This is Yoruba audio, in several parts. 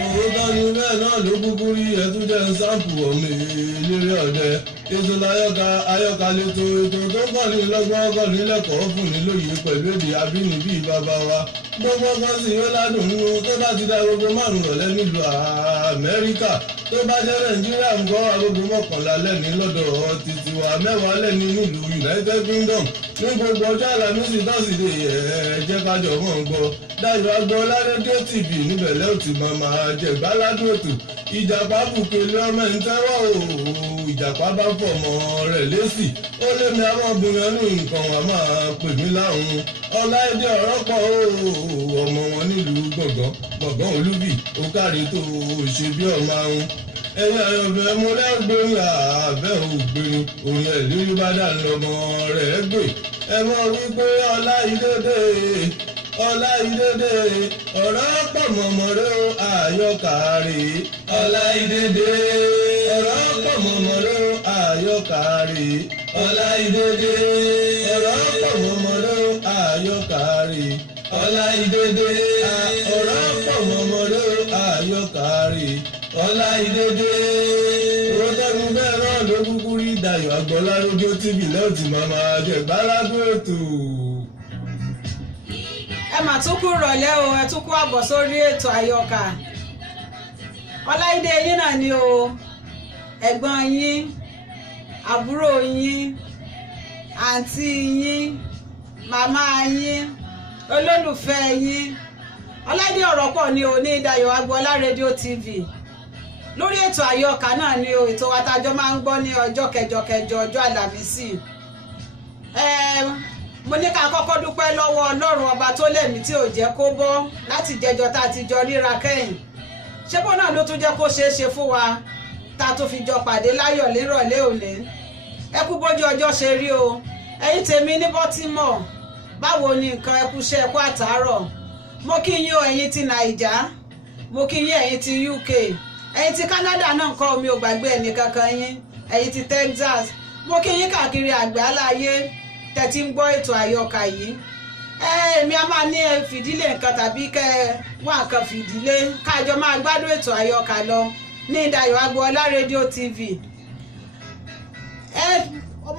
tọ́ni bẹ́ẹ̀ náà ló kúkú rí ẹtún jẹ́ sáǹpù ọ̀mì eléré ọ̀dẹ ètò ayọ́ka lẹ́tọ̀ ètò tó kọ́ni lọ́gbọ́n kọ́ni lẹ́kọ̀ọ́ fún ní lóye pẹ̀lú èdè abínibí bàbá wa gbogbo kan sì yóò ládùn nínú tó bá ti dá gbogbo márùn rọ̀lẹ́ nílùú Amẹ́ríkà tó bá jẹ́ Nàìjíríà ń gbọ́ agogo 11 lẹ́ni lọ́dọ̀ títí wa 10 lẹ́ni nílùú United Kingdom ní gbogbo ọjọ́ Àlàmísì tọ́sídẹ̀ẹ́ jẹ́ kájọ mọ́ ń gbọ́ Dayọ̀ Agboola rédíò TV níbẹ̀ lẹ́yìn tí máa jẹ́ gbáládùn ètò ìjàpá bùkélé ọmọ ìtẹ́wọ́ ìjàpá bá fọmọ rẹ̀ lésì ó lé mi àwọn obìnrin ní nǹkan wà máa pè mí láhùn Ọláìdé ọ̀rọ̀ pọ̀ ọmọ wọn nílùú gbọ̀ngàn olúbì ó kárí tó ṣe bí ọmọ ahun ẹ̀yin àyànfẹ́ mo lẹ́gbẹ̀rin àbẹ́ ògbẹ̀rin orin ẹ̀ lórí bá dà lọ́mọ rẹ̀ gbé ẹ mọ̀ wípé Ọláìdé ọ̀rọ̀ pọ̀ mọ̀mọ́rẹ́ o àyọkàrè Ọláìdé ọ̀rọ̀ pọ̀ mọ̀mọ́rẹ́ o àyọkàrè Ọláìdé ọ̀rọ̀ pọ̀ mọ̀mọ́rẹ́ o àyọkàrè Ọláìdé ọ̀rọ̀ pọ̀ mọ̀mọ́rẹ́ o àyọkàrè Ọláìdé rọ́tọ́nu bẹ́ẹ̀ náà ló kúkú rí Dayọ̀ Agboola rédíò TV lẹ́yìn tí máa jẹ́ gbáládùn ètò. ẹ mà tún kú rọ̀lẹ́ o ẹ tún kú àbọ̀ sórí ètò àyọkà Ọláìdé yín náà ni o ẹ̀gbọ́n yín àbúrò yín àǹtí yín màmá yín olólùfẹ́ yín Ọláìdé ọ̀rọ̀ pọ̀ ni o ní Dayọ̀ Agboola rédíò TV lórí ètò àyọkà náà ni o ètò àtàjọ máa ń gbọ́ ní ọjọ́ kẹjọ ọjọ́ Àlàmísì mo ní ká kọ́kọ́ dúpẹ́ lọ́wọ́ Ọlọ́run ọba tó lẹ̀mí tí ò jẹ́ kó bọ́ láti jẹjọ tá a ti jọ ríra kẹ́yìn ṣé bó náà ló tún jẹ́ kó ṣeé ṣe fún wa tá a tó fi jọ pàdé láyọ̀ lérọ̀lẹ́ òní ẹ kú bójú ọjọ́ ṣe rí o ẹ̀yin tèmi ní Baltimore báwo ni nǹkan ẹ kú iṣẹ́ ẹ kú àtàárọ̀ mo kí yín o ẹ̀yin ti Naija mo kí yín ẹ̀yin ti UK ẹ̀yin ti Canada náà kọ́ mi ò gbàgbé ẹnì kankan yín ẹ̀yin ti Texas mo kí yín káàkiri àgbáláyé tẹ̀tí ń gbọ́ ètò àyọkà yìí èmi a máa ní ẹ fìdílé nǹkan tàbí kẹ wá nǹkan fìdílé káàjọ máa gbádùn ètò àyọkà lọ ní Dayọ̀ Agboola rédíò TV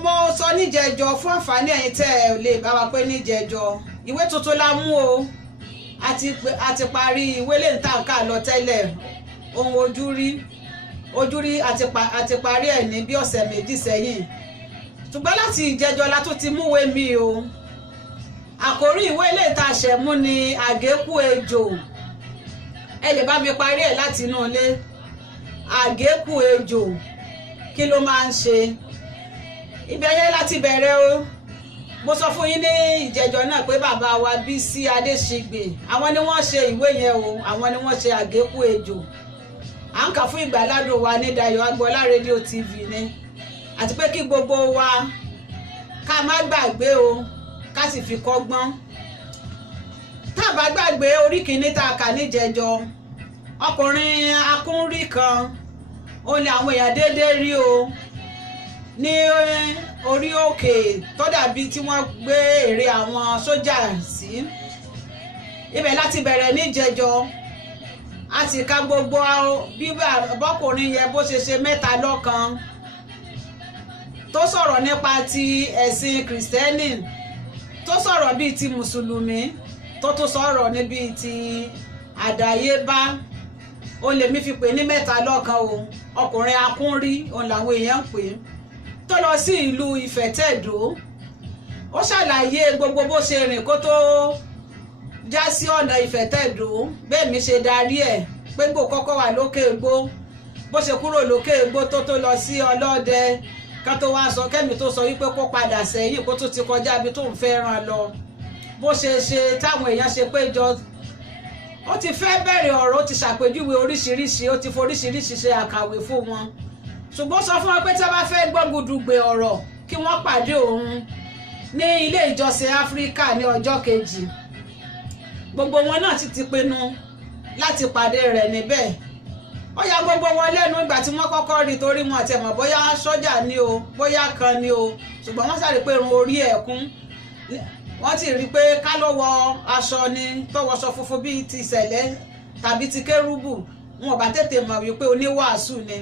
mo sọ níjẹjọ fún àǹfààní ẹ̀yin tẹ́ ẹ lè bá wa pé níjẹjọ ìwé tuntun la mú o àti parí ìwé lè ń tà ká lọ tẹ́lẹ̀ ohun ojúrí àti parí ẹ̀ ní bí ọ̀sẹ̀ méjì sẹ́yìn ṣùgbọ́n láti ìjẹjọ la tún ti múwé mi o àkórí ìwé ilé ìta ṣẹ̀mú ni àgékù ejò ẹ lè bá mi parí ẹ̀ láti inú ilé àgékù ejò kí ló máa ń ṣe ìbẹ̀rẹ̀ láti bẹ̀rẹ̀ o mo sọ fún yín ní ìjẹjọ náà pé bàbá wa Bísí Adéṣígbè àwọn ni wọ́n ṣe ìwé yẹn o àwọn ni wọ́n ṣe àgékù ejò à ń kà fún ìgbàládùn wa ní Dayọ̀ Agboola rédíò TV ni àti pé kí gbogbo wa ká má gbàgbé o ká sì fi kọ́gbọ́n tá a bá gbàgbé orí kìíní tá a kà níjẹjọ ọkùnrin akúnrí kan ó ní àwọn èèyàn déédéé rí o ní orí òkè tó dàbí tí wọ́n gbé ère àwọn sójà sí ibẹ̀ láti bẹ̀rẹ̀ níjẹjọ a sì ka gbogbo bí bọ́kùnrin yẹn bó ṣe ṣe mẹ́ta lọ́kan tó sọ̀rọ̀ nípa ti ẹ̀sìn kìrìsìtẹ́nì tó sọ̀rọ̀ bíi ti mùsùlùmí tó tún sọ̀rọ̀ níbi ti àdáyébá ó lè mí fi pè ní mẹ́ta lọ́kan o ọkùnrin akúnrí òun làwọn èèyàn ń pè tó lọ sí ìlú Ìfẹ̀tẹ̀dó ó ṣàlàyé gbogbo bó ṣe rìn kó tó já sí ọ̀nà Ìfẹ̀tẹ̀dó bẹ́ẹ̀ mi ṣe darí ẹ̀ pé gbò kọ́kọ́ wà lókè egbò bó ṣe kúrò lókè egbò tó lọ sí ọlọ́dẹ ká tó wá sọ kẹ́mi tó sọ wípé kó padà sẹ́yìn kó tó ti kọjá ibi tó ń fẹ́ ràn lọ bó ṣe ṣe táwọn èèyàn ṣe péjọ ó ti fẹ́ bẹ̀rẹ̀ ọ̀rọ̀ ó ti ṣàpèjúwe oríṣiríṣi ó ti foríṣiríṣi ṣe àkàwé fún wọn ṣùgbọ́n sọ fún wọn pé tí wọ́n bá fẹ́ gbọ́ gudugbe ọ̀rọ̀ kí wọ́n pàdé òun ní ilé ìjọsìn Áfíríkà ní ọjọ́ kejì gbogbo wọn náà ti pinnu láti pàdé rẹ̀ níbẹ̀ ó ya gbogbo wọn lẹ́nu ìgbà tí wọ́n kọ́kọ́ rí torí wọn àti ẹ̀mọ̀ bóyá sọ́jà ni o bóyá kan ni o ṣùgbọ́n wọ́n sáré pé irun orí ẹ̀ kún wọ́n ti rí pé ká ló wọ aṣọ ni tó wọṣọ funfun bíi ti ìṣẹ̀lẹ̀ tàbí ti kérúbù wọn ò bá tètè mọ̀ wípé oníwàásù ni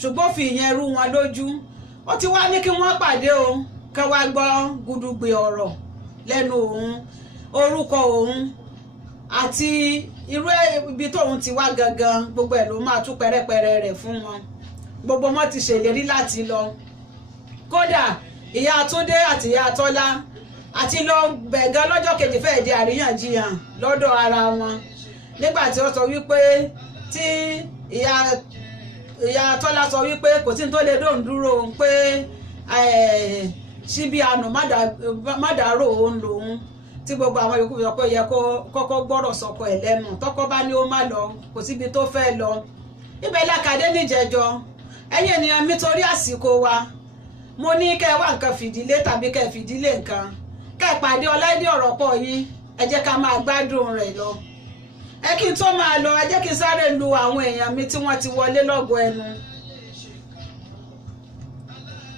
ṣùgbọ́n fi ìyẹn rú wọn lójú. Ó ti wá ní kí wọ́n pàdé o ká wá gbọ́ gúdúgbè ọ̀rọ̀ lẹ́nu òun, orúkọ òun àti irú ibi tóun ti wá gangan, gbogbo ẹ̀ ló máa tú pẹ́rẹ́pẹ́rẹ́ rẹ̀ fún wọn. Gbogbo wọn ti ṣèlérí láti lọ, kódà ìyá Túndé àti ìyá Tọ́lá àti lọ bẹ̀gán lọ́jọ́ kejì fẹ́ẹ̀ di àríyànjiyàn lọ́dọ̀ ara wọn nígbà tí ó sọ wípé tí ìyá Tọ́lá sọ wípé kò sí tó lè dóun dúró pé síbi àná mádàárò òun lòun, tí gbogbo àwọn yòókù sọ pé yẹ kó kọ́kọ́ gbọ́rọ̀ sọkọ ẹ̀ lẹ́nu, tọ́kọ bá ní ó má lọ kò síbi tó fẹ́ lọ. Ibẹ̀ lákàdé níjẹ̀jọ. Ẹ̀yin ènìyàn mi, torí àsìkò wa mo ní kẹ́ wá nǹkan fìdílé tàbí kẹ́ fìdílé nǹkan, kẹ́ pàdé Ọláìdé ọ̀rọ̀ pọ̀ yín, ẹ jẹ́ ká máa gbádùn rẹ̀ lọ. Ẹ kí n tó máa lọ, ẹ jẹ́ kí n sáré lu àwọn èèyàn mi tí wọ́n ti wọlé lọ́gọ̀ ẹnu.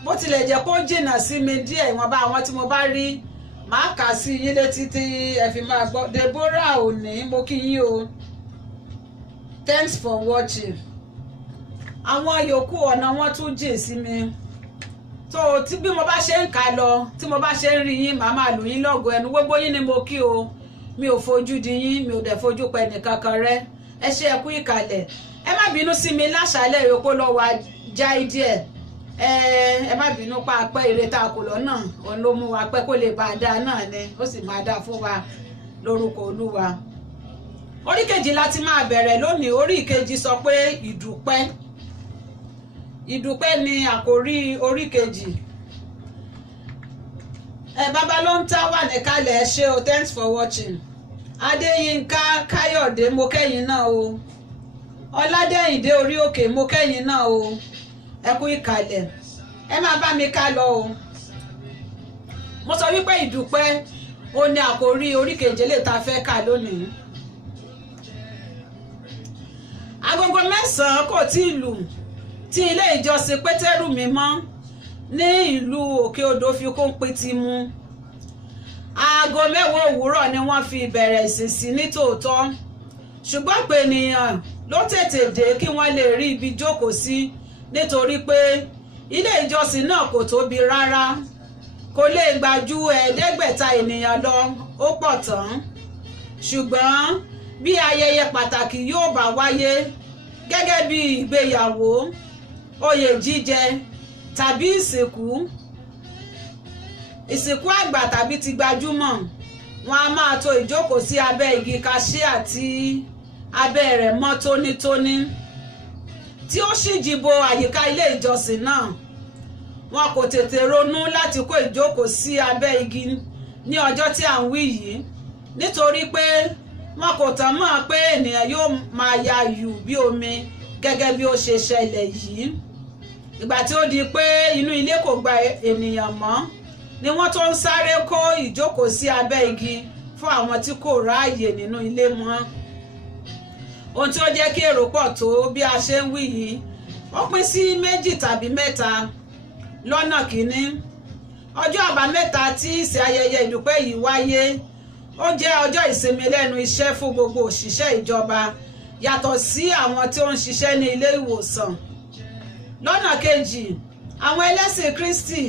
Bó tilẹ̀ jẹ́ kó jìnnà sí mi díẹ̀, ìwọ̀nba àwọn tí mo bá rí màá kà sí yín létí tí ẹ fi máa gbọ́. Deborah Òní, mo kí yín o, thanks for watching. Àwọn yòókù ọ̀nà wọn tún jìn sí mi, tó tí bí mo bá ṣe ń kà lọ, tí mo bá ṣe ń rí yín màá máa lù yín lọ́gọ̀ ẹnu. Gbogbo yín ni mo kí o, mi ò fojú di yín, mi ò dẹ̀ fojú pa ẹnìkankan rẹ́. Ẹ ṣé ẹ kú ìkàlẹ̀. Ẹ má bínú sí mi láṣàlẹ̀ yòókù lọ́wọ́ ajá díẹ̀. Ẹ má bínú pa apẹ́ ìrètà kò lọ́nà, òun ló mú wa pẹ́ kó lè bá a dáa náà ni, ó sì máa dáa fún wa lórúkọ Olúwa. Orí kejì láti máa bẹ̀rẹ̀ lónìí. Orí ìkejì sọ pé ìdúpẹ́. Ìdúpẹ́ ni àkòrí orí kejì. Bàbá ló ń tá wà níkàlẹ̀, ẹ ṣé o, thanks for watching. Adéyínká Káyọ̀dé, mo kẹ́yìn náà o. Ọládẹ́yìndé Orí Òkè, mo kẹ́yìn náà o. Ẹ kú ìkàlẹ̀. Ẹ máa bá mi ká lọ o. Mo sọ wípé ìdúpẹ́ ó ní àkòrí orí kejì lè ta fẹ́ kà lónìí. Agogo 9 kò tí ì lù tí ilé ìjọsìn Pétérù Mímọ́ ní ìlú Òkè Odò fi kún pétí mú. Aago 10 òwúrọ̀ ni wọ́n fi bẹ̀rẹ̀ ìsìn ní tòótọ́, ṣùgbọ́n pé ènìyàn ló tètè dé kí wọ́n lè rí ibi jókòó sí, nítorí pé ilé ìjọsìn náà kò tóbi rárá, kò lè gbà ju 500 ènìyàn lọ, ó pọ̀ tán. Ṣùgbọ́n bí ayẹyẹ pàtàkì yóò bá wáyé gẹ́gẹ́ bí ìgbéyàwó, oyè jíjẹ tàbí ìsìnkú àgbà tàbí ti gbajúmọ̀, wọn a máa tò ìjókòó sí abẹ́ igi kaṣíà tí abẹ́ rẹ̀ mọ́ tónítóní tí ó sì jìbò àyíká ilé ìjọsìn náà. Wọn kò tètè ronú láti kó ìjókòó sí abẹ́ igi ní ọjọ́ tí à ń wí yìí, nítorí pé wọn kò tán mọ̀ pé ènìyàn yóò máa ya yù bí omi gẹ́gẹ́ bí ó ṣe ṣẹlẹ̀ yìí. Ìgbà tí ó di pé inú ilé kò gba ènìyàn mọ́ ni wọ́n tó ń sáré kó ìjókòó sí abẹ́ igi fún àwọn tí kò ráàyè nínú ilé mọ́. Ohun tí ó jẹ́ kí èrò pọ̀ tó bí a ṣe ń wí yìí, ó pín sí 2 tàbí 3. Lọ́nà kìíní, ọjọ́ àbámẹ́ta tí ìsìn ayẹyẹ ìdúpẹ́ yìí wáyé, ó jẹ́ ọjọ́ ìsinmi lẹ́nu iṣẹ́ fún gbogbo òṣìṣẹ́ ìjọba yàtọ̀ sí àwọn tí ó ń ṣiṣẹ́ ní ilé ìwòsàn. Lọ́nà kejì, àwọn ẹlẹ́sìn Kristi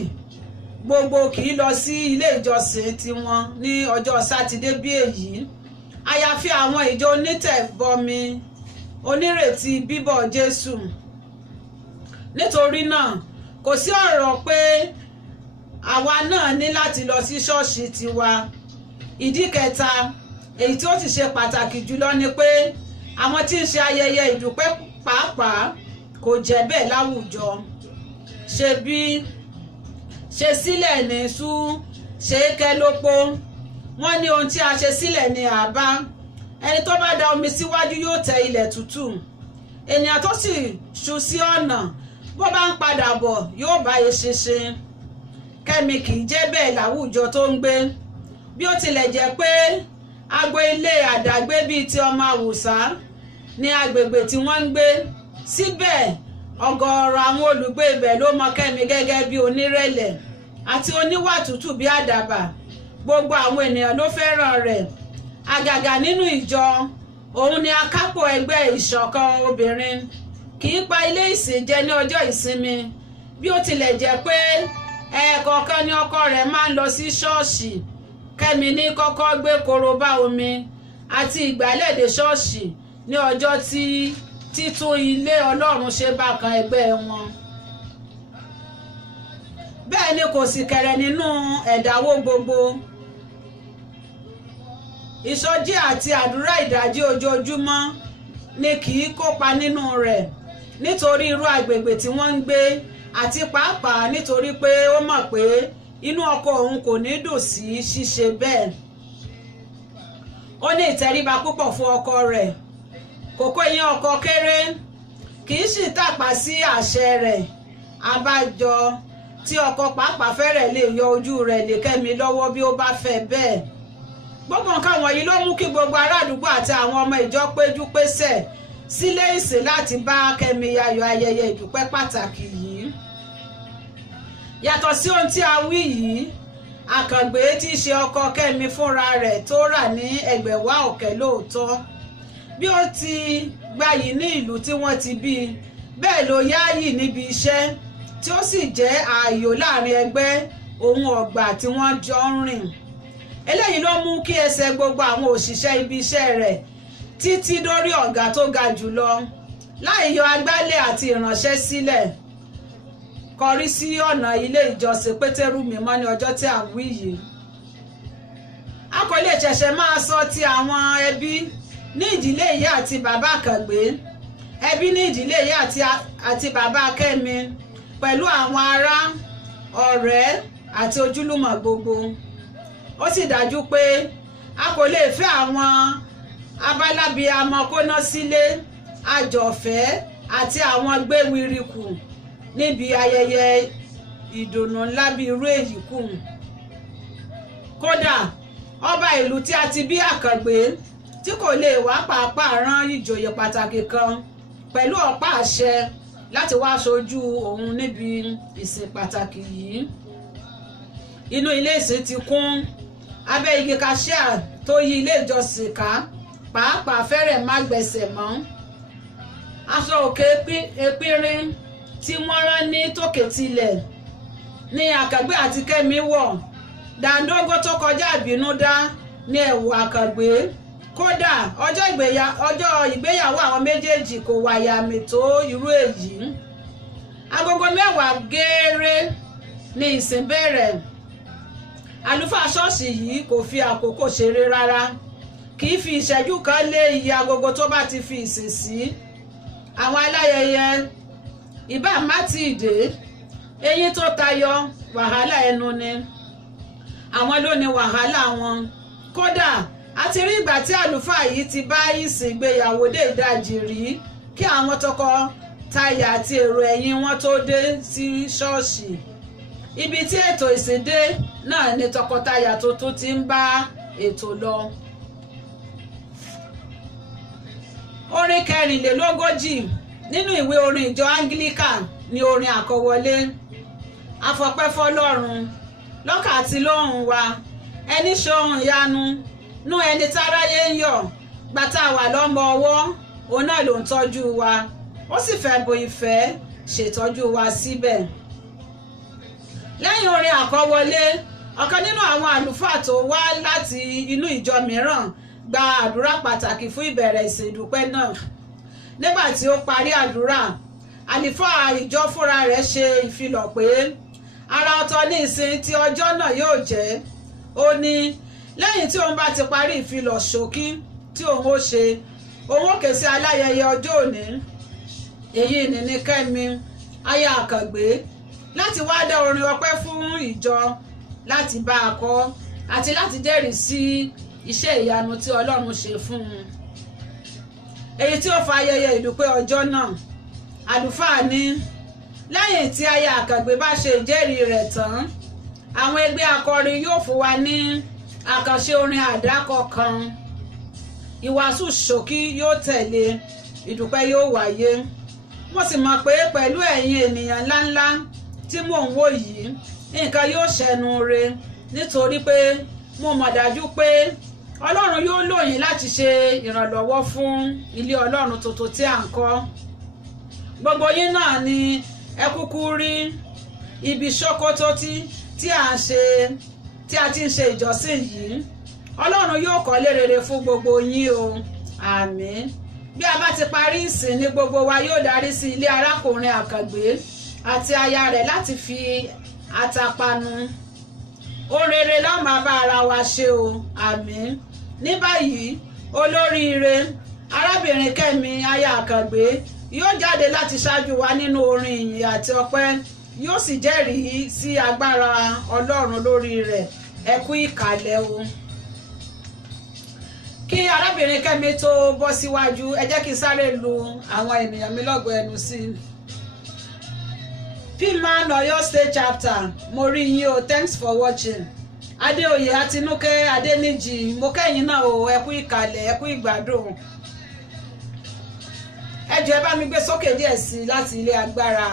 gbogbo kì í lọ sí ilé ìjọsìn tiwọn ní ọjọ́ Sátidé bí èyí, àyàfi àwọn ìjọ onítẹ̀bọmi onírètí bíbọ̀ Jésù. Nítorí náà kò sí ọ̀rọ̀ pé àwa náà ní láti lọ sí ṣọ́ọ̀ṣì tiwa. Ìdí kẹta, èyí tí ó ti ṣe pàtàkì jùlọ, ni pé àwọn tí ń ṣe ayẹyẹ ìdúpẹ́ pàápàá kò jẹ́ bẹ́ẹ̀ láwùjọ. Ṣe sílẹ̀ ní sú ṣe é kẹ́ lópo. Wọ́n ní ohun tí a ṣe sílẹ̀ ní àbá. Ẹni tó bá da omi síwájú yóò tẹ ilẹ̀ tútù. Ènìyàn tó sì ṣú sí ọ̀nà, bó bá ń padà bọ̀ yóò bá eṣinṣin. Kẹ́mi kì í jẹ́ bẹ́ẹ̀ láwùjọ tó ń gbé. Bí ó tilẹ̀ jẹ́ pé agbo ilé àdágbé bíi ti ọmọ Àwùsá ní agbègbè tí wọ́n ń gbé, síbẹ̀ ọ̀gọ̀ọ̀rọ̀ àwọn olùgbé ibẹ̀ ló mọ Kẹ́mi gẹ́gẹ́ bí onírẹ̀lẹ̀ àti oníwà tútù bí àdàbà. Gbogbo àwọn ènìyàn ló fẹ́ràn rẹ̀, àgàgà nínú ìjọ. òun ni akápò ẹgbẹ́ ìṣọ̀kan obìnrin kì í pa ilé ìsìn jẹ ní ọjọ́ ìsinmi bí ó tilẹ̀ jẹ́ pé ẹ̀ẹ̀kọ̀ọ̀kan ni ọkọ rẹ̀ máa ń lọ sí ṣọ́ọ̀ṣì. Kẹ́mi ní kọ́kọ́ gbé korobá omi àti ìgbálẹ̀ dé ṣọ́ọ̀ṣì ní ọjọ́ tí títún ilé Ọlọ́run ṣe bákan ẹgbẹ́ wọn. Bẹ́ẹ̀ ni kò sì kéré nínú ẹ̀dáwó gbogbo. Ìsọjí àti àdúrà ìdájí ojoojúmọ́ ni kì í kópa nínú rẹ̀ nítorí irú agbègbè tí wọ́n ń gbé àti pàápàá nítorí pé ó mọ̀ pé inú ọkọ òun kò ní dùn sí ṣíṣe bẹ́ẹ̀. Ó ní ìtẹríba púpọ̀ fún ọkọ rẹ̀, kò kó ìyẹn ọkọ kéré, kì í sì tàpá sí àṣẹ rẹ̀. Àbájọ tí ọkọ pàápàá fẹ́rẹ̀ lè yọ ojú rẹ̀ lé Kẹ́mi lọ́wọ́ bí ó bá fẹ́ bẹ́ẹ̀. Gbogbo nǹkan wọ̀nyí ló mú kí gbogbo ará àdúgbò àti àwọn ọmọ ìjọ péjú pésẹ̀ sílé ìsìn láti bá Kẹ́mi yayọ̀ ayẹyẹ ìdúpẹ́ pàtàkì yìí. Yàtọ̀ sí ohun tí a wí yìí, Àkàngbé tí í ṣe ọkọ Kẹ́mi fúnra rẹ̀ tó rà ní ẹgbẹ̀wá ọ̀kẹ́ lóòótọ́. Bí ó ti gbayì ní ìlú tí wọ́n ti bí, bẹ́ẹ̀ ló yááyì níbi iṣẹ́ tí ó sì jẹ́ ààyò láàrin ẹgbẹ́ ohun ọ̀gbà tí wọ́n jọ ń rìn. Eléyìí ló mú kí ẹsẹ̀ gbogbo àwọn òṣìṣẹ́ ibi iṣẹ́ rẹ̀ títí dórí ọ̀gá tó ga jùlọ láì yọ agbálẹ̀ àti ìránṣẹ́ sílẹ̀ kọrí sí ọ̀nà ilé ìjọsìn Pétérù mímọ́ ní ọjọ́ tí à ń wí yìí. A kò lè ṣẹ̀ṣẹ̀ máa sọ ti àwọn ẹbí ní ìdílé ìyá àti bàbá Àkàngbé, ẹbí ní ìdílé ìyá àti bàbá Kẹ́mi pẹ̀lú àwọn ará, ọ̀rẹ́ àti ojúlùmọ̀ gbogbo. Ó sì dájú pé a kò lè fẹ́ àwọn abálábíamọ kóná sílé, àjọ̀fẹ́ àti àwọn gbéwìrìkù níbi ayẹyẹ ìdùnnú ńlá bí irú èyí kù. Kódà ọba ìlú tí a ti bí Àkàngbé tí kò lè wá pàápàá rán ìjòyè pàtàkì kan pẹ̀lú ọ̀pá àṣẹ láti wá ṣojú òun níbi ìsìn pàtàkì yìí. Inú ilé ìsìn ti kún, abẹ́ igi kaṣíà tó yí ilé ìjọsìn ká pàápàá fẹ́rẹ̀ má gbẹ̀sẹ̀ mọ́. Aṣọ òkè epírin tí wọ́n rán ní tòkè tilẹ̀ ní Àkàngbé àti Kẹ́mi wọ̀. Dàńdógó tó kọjá ìbínúdá ní ẹ̀wù Àkàngbé. Kódà ọjọ́ ìgbéyàwó àwọn méjèèjì kò wàyàmì tó irú èyí. Agogo 10 gẹ́rẹ́ ní ìsìn bẹ̀rẹ̀. Àlùfáà ṣọ́ọ̀ṣì yìí kò fi àkókò ṣeré rárá, kì í fi ìṣẹ́jú kan lé iye agogo tó bá ti fi ìsìn sí. Àwọn aláyẹyẹ ìbá má ti dé, eyín tó tayọ wàhálà ẹnu ni àwọn ló ní wàhálà wọn. Kódà a ti rí ìgbà tí àlùfáà yìí ti bá ìsìn ìgbéyàwó dé ìdajì rí kí àwọn tọkọtaya àti èrò ẹ̀yìn wọn tó dé sí ṣọ́ọ̀ṣì. Ibi tí ètò ìsìn dé náà ni tọkọtaya tuntun ti ń bá ètò lọ. Orin 44 nínú ìwé orin ìjọ Anglican ni orin àkọwọlé. Afọpẹ́ fọ́lọ́run lọ́kàn àti lóhùn wa, ẹni ṣohun ìyanu nú ẹni táráyé ń yọ̀. Gbàtà wà lọ́mọ ọwọ́, òun náà ló ń tọ́jú wa, ó sì fẹ́ bo ìfẹ́ ṣètọ́jú wa síbẹ̀. Lẹ́yìn orin àkọwọlé, ọ̀kan nínú àwọn àlùfáà tó wá láti inú ìjọ mìíràn gba àdúrà pàtàkì fún ìbẹ̀rẹ̀ ìsìn ìdúpẹ́ náà. Nígbà tí ó parí àdúrà, àlùfáà ìjọ fúnra rẹ̀ ṣe ìfilọ̀ pé ara ọ̀tọ̀ ní ìsìn tí ọjọ́ náà yóò jẹ́. Ó ní lẹ́yìn tí òun bá ti parí ìfilọ̀ ṣókí tí òun ó ṣe, òun ó ké sí aláyẹyẹ ọjọ́ òní. Èyí ni Kẹ́mi aya Àkàngbé láti wá dá orin ọpẹ́ fún ìjọ, láti bá a kọ àti láti jẹ́rìí sí iṣẹ́ ìyanu tí Ọlọ́run ṣe fún un. Èyí tí ó fa ayẹyẹ ìdúpẹ́ ọjọ́ náà. Àlùfáà ní lẹ́yìn tí aya Àkàngbé bá ṣe ìjẹ́rìí rẹ̀ tán, àwọn ẹgbẹ́ akọrin yóò fún wa ní àkànṣe orin àdákọ kan. Ìwàásù ṣókí yóò tẹ̀lé, ìdúpẹ́ yóò wáyé. Mo sì mọ̀ pé pẹ̀lú ẹ̀yin ènìyàn ńláńlá tí mò ń wò yìí, nǹkan yóò ṣẹnu re nítorí pé mo mọ̀ dájú pé Ọlọ́run yóò lò yín láti ṣe ìrànlọ́wọ́ fún ilé Ọlọ́run tuntun tí à ń kọ́. Gbogbo yín náà ni ẹ kúkú rí ibi ṣókótó tí a ti ń ṣe ìjọsìn yìí. Ọlọ́run yóò kọ́lé rere fún gbogbo yín o. Àmín. Bí a bá ti parí ìsìn ní gbogbo wa yóò darí sí ilé arákùnrin Àkàngbé àti aya rẹ̀ láti fi àtàpanu. Ohun rere la máa bá ara wa ṣe o. Àmín. Ní báyìí olóríire arábìnrin Kẹ́mi aya Àkàngbé yóò jáde láti ṣáájú wa nínú orin ìyìn àti ọpẹ́, yóò sì jẹ́rìí sí agbára Ọlọ́run lórí rẹ̀. Ẹ kú ìkàlẹ̀ o. Kí arábìnrin Kẹ́mi tó bọ́ síwájú, ẹ jẹ́ kí n sáré lu àwọn ènìyàn mi lọ́gọ̀ ẹnu sí i. Pman Ọ̀yọ́ State Chapter, mo rí yín o, thanks for watching. Adéoyè Àtinúkẹ́ Adéníjì, mo kẹ́yìn náà o, ẹ kú ìkàlẹ̀, ẹ kú ìgbádùn. Ẹ jọ̀ọ́ ẹ bá mi gbé sókè díẹ̀ sí i láti ilé agbára.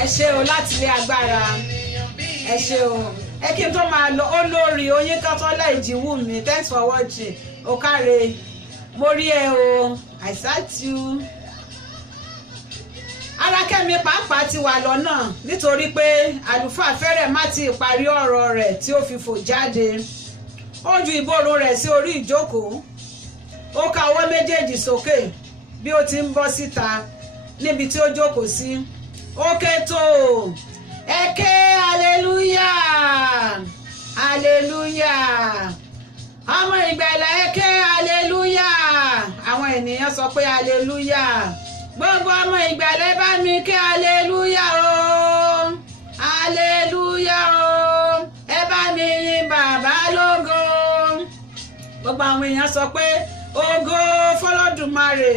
Ẹ ṣé o láti ilé agbára, ẹ ṣé o. Ẹ kí n tó máa lọ, olórí Oyinkantola Ìjìwùmí, thanks for watching. O káre, mo rí ẹ o, I sight you. Arákẹ́mi pàápàá ti wà lọ́nà nítorí pé àlùfáà fẹ́rẹ̀ má ti parí ọ̀rọ̀ rẹ̀ tí ó fi fò jáde. Ó ju ìborùn rẹ̀ sí orí ìjókòó. Ó ka ọwọ́ méjèèjì sókè bí ó ti ń bọ́ síta níbi tí ó jókòó sí. Ó ké tó, ẹ ké hallelujah, hallelujah. Ọmọ ìgbàlà ẹ ké hallelujah. Àwọn ènìyàn sọ pé hallelujah. Gbogbo ọmọ ìgbàlà bá mi ké hallelujah o, hallelujah o. Ẹ bá mi yìn bàbá lógo. Gbogbo àwọn èèyàn sọ pé ògo f'Olódùmarè.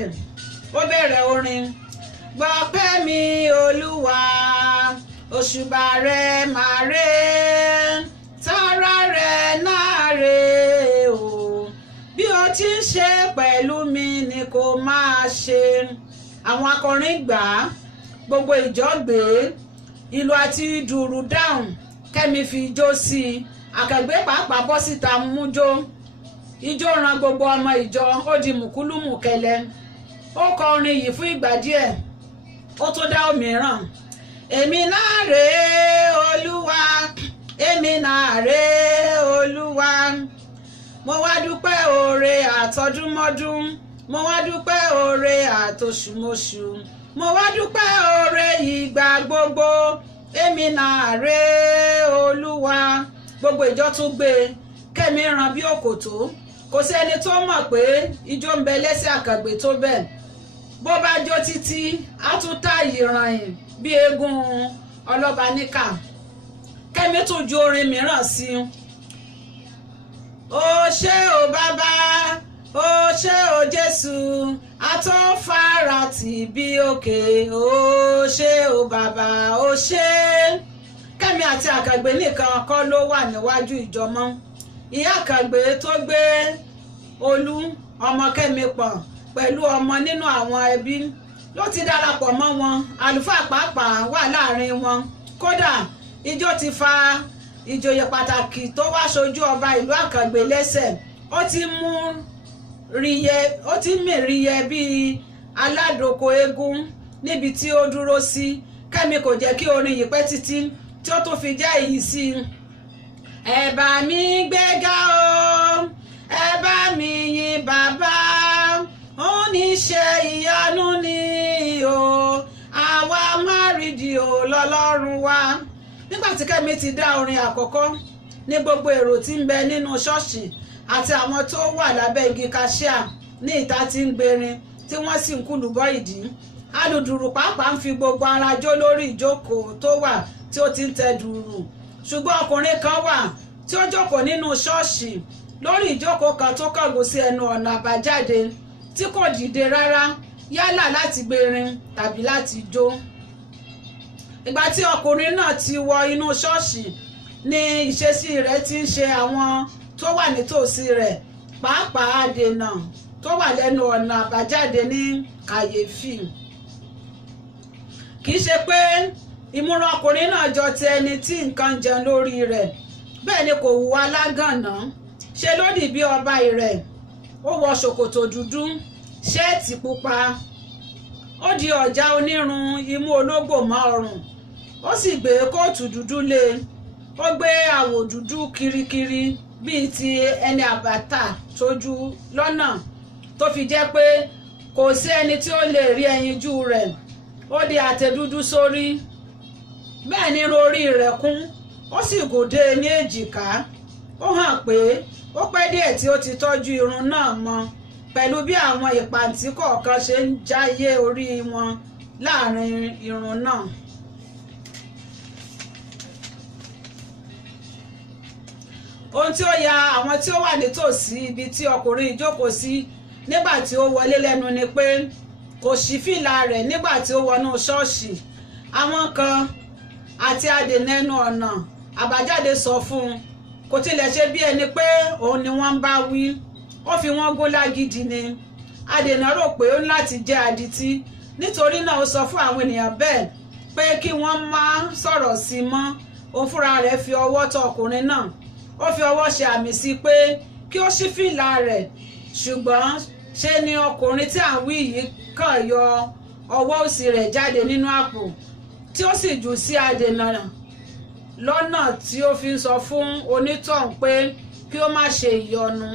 Ó bẹ̀rẹ̀ orin. Gbọpẹ́ mi Olúwa, òṣùbà rẹ̀ máa rè, tara rẹ̀ náà rè o. Bí o ti ń ṣe pẹ̀lú mi ni kò máa ṣe. Àwọn akọrin gbà á, gbogbo ìjọ gbé, ìlù àti dùrù dáhùn, Kẹ́mi fi ijó sí i. Àkàngbé pàápàá bọ́ síta mújó. Ijó ran gbogbo ọmọ ìjọ, ó di mùkúlùmùkẹlẹ. Ó kọ orin yìí fún ìgbà díẹ̀, ó tó dá òmíràn. Èmi náà rèé Olúwa, èmi náà rèé Olúwa. Mo wá dúpẹ́ oore àtọdúnmọ́dún, mo wá dúpẹ́ oore àtoṣùmọṣù, mo wá dúpẹ́ oore ìgbà gbogbo. Èmi náà rèé Olúwa. Gbogbo ìjọ tún gbé Kẹ́mi ràn bí òkòtó. Kò sí ẹni tó mọ̀ pé ijó ń bẹ lẹ́sẹ̀ Àkàngbé tó bẹ́ẹ̀. Bó bá jó títí á tún táyì ràn-ìn bí eégún ọlọ́ba níkà. Kẹ́mi tún ju orin mìíràn sí i. Ó ṣé o bàbá, ó ṣé o Jésù, àtọ́fara tì bí òkè. Ó ṣé o bàbá, ó ṣé. Kẹ́mi àti Àkàngbé nìkan kọ́ ló wà níwájú ìjọ mọ́. Ìyá Àkàngbé tó gbé Olú ọmọ Kẹ́mi pọ̀ pẹ̀lú ọmọ nínú àwọn ẹbí ló ti darapọ̀ mọ́ wọn. Àlùfáà pàápàá wà láàrin wọn. Kódà ijó ti fa ìjòyè pàtàkì tó wá ṣojú ọba ìlú Àkàngbé lẹ́sẹ̀. Ó ti mì ríyẹ bíi aládòkò eégún níbi tí ó dúró sí. Kẹ́mi kò jẹ́ kí orin yìí pẹ́ títí tí ó tún fi já èyí sí i. Ẹ bá mi gbéga o, ẹ bá mi yìn bàbá, oníṣẹ́ ìyanu ni o, àwa má rídìí o lọ́lọ́run wá. Nígbà tí Kẹ́mi ti dá orin àkọ́kọ́ ní gbogbo èrò tí ń bẹ nínú ṣọ́ọ̀ṣì àti àwọn tó wà lábẹ́ igi kaṣíà ní ìta tí ń gbèrin tí wọ́n sì ń kùlùbọ́ ìdí. Alùdùrù pàápàá ń fi gbogbo ara jó lórí ìjókòó tó wà tí ó ti ń tẹ dùrù. Ṣùgbọ́n ọkùnrin kan wà tí ó jókòó nínú ṣọ́ọ̀ṣì lórí ìjókòó kan tó kọ̀gùn sí ẹnu ọ̀nà àbájáde tí kò dìde rárá yálà láti gbèrin tàbí láti jó. Ìgbà tí ọkùnrin náà ti wọ inú ṣọ́ọ̀ṣì ni ìṣesí rẹ̀ ti ń ṣe àwọn tó wà nítòsí rẹ̀ pàápàá adènà tó wà lẹ́nu ọ̀nà àbájáde ní kàyéfì. Kì í ṣe pé ìmúra ọkùnrin náà jọ ti ẹni tí nǹkan jẹun lórí rẹ̀, bẹ́ẹ̀ ni kò hùwà lágànná, ṣe lódì bí ọba ìrẹ̀. Ó wọ ṣòkòtò dúdú, ṣẹ́ẹ̀tì pupa, ó di ọ̀já onírun imú ológbò mọ́ ọrùn, ó sì gbé kóòtù dúdú lé, ó gbé àwò dúdú kirikiri bíi ti ẹni àbàtà tójú lọ́nà tó fi jẹ́ pé kò sí ẹni tí ó lè rí ẹyinjú rẹ̀. Ó di àtẹ dúdú sórí, bẹ́ẹ̀ ni irun orí rẹ̀ kún, ó sì gòdè ní èjìká. Ó hàn pé ó pẹ́ díẹ̀ tí ó ti tọ́jú irun náà mọ́, pẹ̀lú bí àwọn ìpàǹtí kọ̀ọ̀kan ṣe ń jáyé orí wọn láàrin irun náà. Ohun tí ó ya àwọn tí ó wà nítòsí ibi tí ọkùnrin ìjókòó sí nígbà tí ó wọlé lẹ́nu ni pé kò sí fìlà rẹ̀ nígbà tí ó wọnú ṣọ́ọ̀ṣì. Àwọn kan àti adènà ẹnu ọ̀nà àbájáde sọ fún un, kò tilẹ̀ ṣe bí ẹni pé òun ni wọ́n ń bá wí. Ó fi wọ́n gún lágídí ni. Adènà rò pé ó ní láti jẹ́ adití, nítorí náà ó sọ fún àwọn ènìyàn bẹ́ẹ̀ pé kí wọ́n má sọ̀rọ̀ sí i mọ́. Òun fúnra rẹ̀ fi ọwọ́ tọ́ ọkùnrin náà, ó fi ọwọ́ ṣe àmì sí i pé kí ó ṣí fìlà rẹ̀, ṣùgbọ́n ṣe ni ọkùnrin tí à ń wí yìí kàn yọ ọwọ́ òsì rẹ̀ jáde nínú àpò tí ó sì jù sí adènà lọ́nà tí ó fi ń sọ fún onítọ̀hún pé kí ó má ṣe ìyọnu.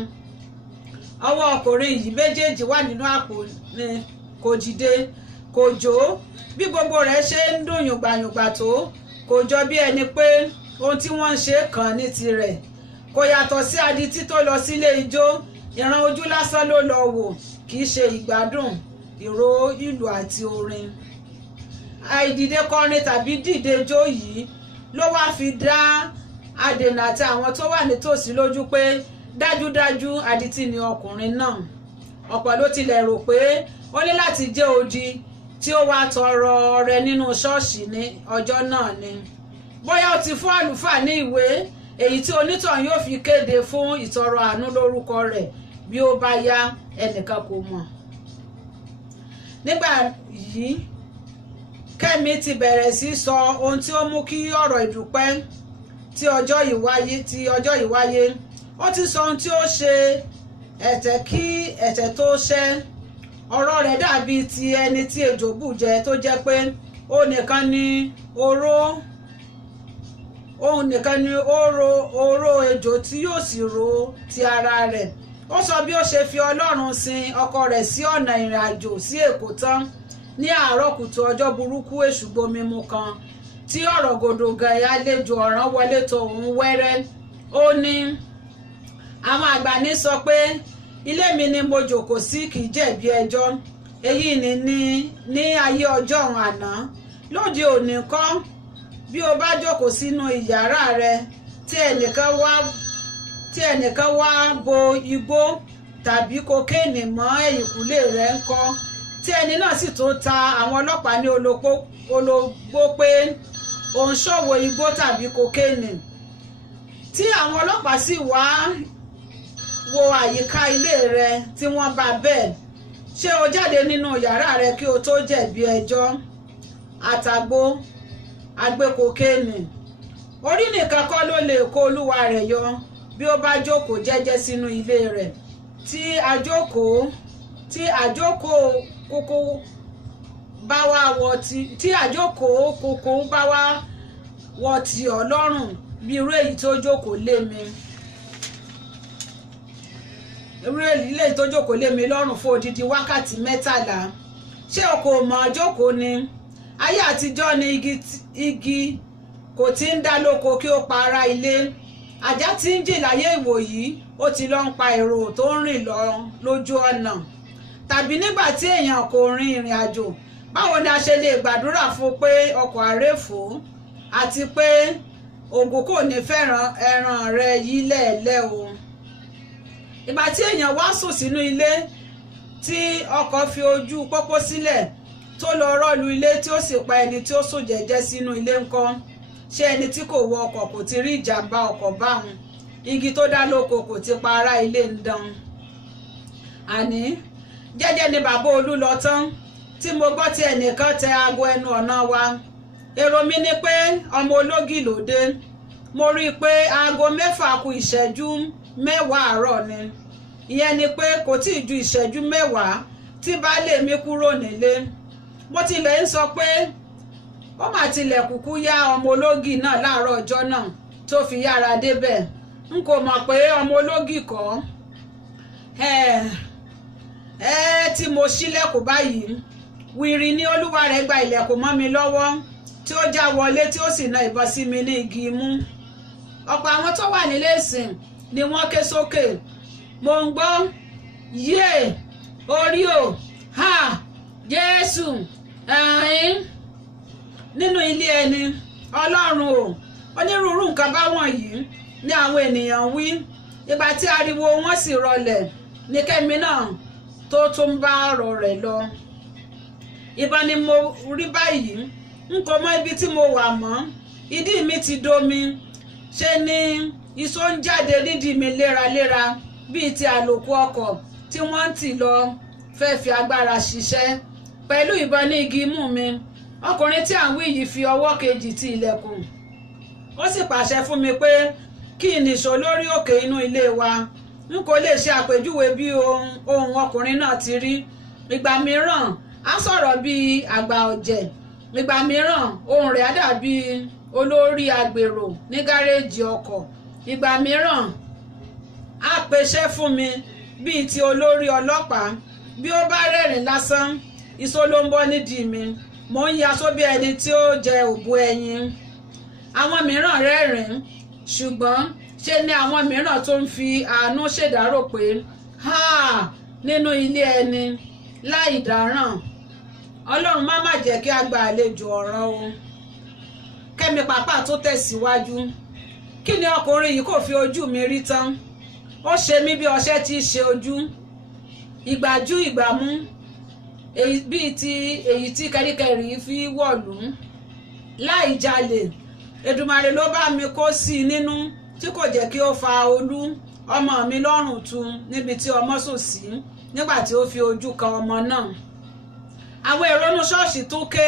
Ọwọ́ ọkùnrin yìí méjèèjì wà nínú àpò ni kò dìde, kò jó. Bí gbogbo rẹ̀ ṣe ń dùn yùngbàyùngbà tó, kò jọ bí ẹni pé ohun tí wọ́n ń ṣe kàn ní tirẹ̀. Kò yàtọ̀ sí adití tó lọ sílé ijó, ìran ojú lásán ló lọ wò, kì í ṣe ìgbádùn ìró ìlù àti orin. Àìdìde kọrin tàbí dìde jó yìí ló wá fi dá adènà àti àwọn tó wà nítòsí lójú pé dájúdájú adití ni ọkùnrin náà. Ọ̀pọ̀ ló tilẹ̀ rò pé ó ní láti jẹ́ odi tí ó wá tọrọ ọrẹ nínú ṣọ́ọ̀ṣì ní ọjọ́ náà ni. Bóyá ó ti fún àlùfáà ní ìwé èyí tí onítọ̀hún yóò fi kéde fún ìtọrọ àánú lórúkọ rẹ̀ bí ó bá yá, ẹnìkan kò mọ̀. Nígbà yìí Kẹ́mi ti bẹ̀rẹ̀ sí sọ ohun tí ó mú kí ọ̀rọ̀ ìdúpẹ́ tí ọjọ́ yìí wáyé. Ó ti sọ ohun tí ó ṣe ẹ̀tẹ̀ kí ẹ̀tẹ̀ tó ṣẹ́. Ọ̀rọ̀ rẹ̀ dàbí ti ẹni tí ejò bù jẹ, tó jẹ́ pé òun nìkan ni oró ejò tí yóò sì ro ti ara rẹ̀. Ó sọ bí ó ṣe fi Ọlọ́run sin ọkọ rẹ̀ sí ọ̀nà ìrìn àjò sí Èkó tán ní àárọ̀ kùtù ọjọ́ burúkú èṣù gbomimu kan tí ọ̀rọ̀ gòdògàn àlejò ọ̀ràn wọlé tó òun wẹ́rẹ́. Ó ní àwọn àgbà ní sọ pé ilé mi ni mo jòkó sí, kì í jẹ̀bi ẹjọ́. Èyí ni ní ayé ọjọ́ àná. Lóde òní kọ́, bí o bá jókòó sínú ìyàrá rẹ tí ẹnìkan wá bo igbó tàbí kokéènì mọ́ ẹ̀yìnkùlé rẹ ńkọ́, tí ẹni náà sì tún ta àwọn ọlọ́pàá ní ológbó pé òun ṣòwò igbó tàbí kokéènì, tí àwọn ọlọ́pàá sì wá wo àyíká ilé rẹ tí wọ́n bá bẹ́ẹ̀, ṣé o jáde nínú yàrá rẹ kí o tó jẹ̀bi ẹjọ́? Àtàgbò agbé kokéènì, orí nìkan kọ́ ló lè kó olúwa rẹ̀ yọ bí ó bá jókòó jẹ́jẹ́ sínú ilé rẹ̀. Tí àjókòó kókó bá wá wọ ti Ọlọ́run bí irú èyí tó jókòó lé mi. Ilé tó jókòó lé mi lọ́rùn fún odidi wákàtí 13. Ṣé o kò mọ̀ jókòó ni? ayé àtijọ́ ni igi kò ti ń dá lóko kí ó pa ará ilé. Ajá tí ń jì láyé ìwòyí ó ti lọ ń pa èrò tó ń rìn lọ lójú ọ̀nà. Tàbí nígbà tí èèyàn kò rin ìrìn àjò, báwo ni a ṣe lè gbàdúrà fún pé ọkọ̀ àréfò àti pé ògùn kò ní fẹ́ràn ẹran rẹ̀ yí lẹ́ẹ̀lẹ́ o. Ìgbà tí èèyàn wá sùn sínú ilé tí ọkọ̀ fi ojú pópó sílẹ̀ tó lọ rọ́lu ilé tí ó sì pa ẹni tí ó sùn jẹ́jẹ́ sínú ilé ńkọ́? Ṣé ẹni tí kò wọ ọkọ̀ kò ti rí ìjàmbá ọkọ̀ báhun? Igi tó dá lóko kò ti pa ará ilé ń dán. Àní jẹ́jẹ́ ni bàbá Olú lọ tán tí mo gbọ́ tí ẹnìkan tẹ aago ẹnu ọ̀nà wa. Èrò mi ni pé ọmọ ológì ló dé. Mo rí i pé aago 6 kù ìṣẹ́jú 10 àárọ̀ ni. Ìyẹn ni pé kò tí ì ju ìṣẹ́jú 10 tí baálé mi kúrò nílé. Mo tilẹ̀ ń sọ pé ó mà tilẹ̀ kúkú yá ọmọ ológì náà láàárọ̀ ọjọ́ náà tó fi yára débẹ̀. N kò mọ̀ pé ọmọ ológì kọ́. Tí mo ṣílẹ̀kùn báyìí, wìrì ni olúwa rẹ̀ gba ilẹ̀kùn mọ́ mi lọ́wọ́ tí ó já wọlé tí ó sì na ìbọn sí mi ní igi imú. Ọ̀pọ̀ àwọn tó wà nílé ìsìn ni wọ́n ké sókè. Mo ń gbọ́ yé orí o ha Jésù ẹ̀rín nínú ilé ẹni. Ọlọ́run o, onírúurú nǹkan báwọn yìí ni àwọn ènìyàn wí. Ìgbà tí ariwo wọn sì rọlẹ̀ ní kẹ́mi náà tó tún bá ọ̀rọ̀ rẹ̀ lọ. Ìbọn ni mo rí báyìí. N kò mọ ibi tí mo wà mọ́. Ìdí mi ti domi. Ṣe ni iṣó ń jáde nídìí mi léraléra bíi ti àlòkù ọkọ̀ tí wọ́n ń tì lọ fẹ́ fi agbára ṣiṣẹ́. Pẹ̀lú ìbọn ní igi imú mi, ọkùnrin tí à ń wí yìí fi ọwọ́ kejì ti ilẹ̀kùn. Ó sì pàṣẹ fún mi pé kí n nìṣó lórí òkè inú ilé wa. N kò lè ṣe àpèjúwe bí ohùn ọkùnrin náà ti rí. Ìgbà mìíràn á sọ̀rọ̀ bíi àgbà ọ̀jẹ̀. Ìgbà mìíràn ohùn rẹ̀ á dàbí olórí agbèrò ní gáréèjì ọkọ̀. Ìgbà mìíràn á pèsè fún mi bíi ti olórí ọlọ́pàá. Bí ó bá rẹ́rìn lásán, iṣó ló ń bọ́ nídìí mi. Mo ń yaṣó bí ẹni tí ó jẹ òbú ẹyin. Àwọn mìíràn rẹ́rìn, ṣùgbọ́n ṣe ni àwọn mìíràn tó ń fi àánú ṣèdárò pé nínú ilé ẹni láì dáràn. Ọlọ́run má jẹ́ kí a gba àlejò ọ̀ràn o. Kẹ́mi pàpà tó tẹ̀síwájú. Kí ni ọkùnrin yìí kò fi ojú mi rí tán? Ó ṣe mí bí ọṣẹ tí í ṣe ojú. Ìgbájú ìgbámú bíi ti èyí tí kẹ́ríkẹ́rí fi wọ̀lú. Láì jalè, Èdùmàrè ló bá mi kó sí i nínú tí kò jẹ́ kí ó fa Olú ọmọ mi lọ́rùn tu níbi tí ọmọ sùn sí nígbà tí ó fi ojú kan ọmọ náà. Àwọn èrò inú ṣọ́ọ̀ṣì tún ké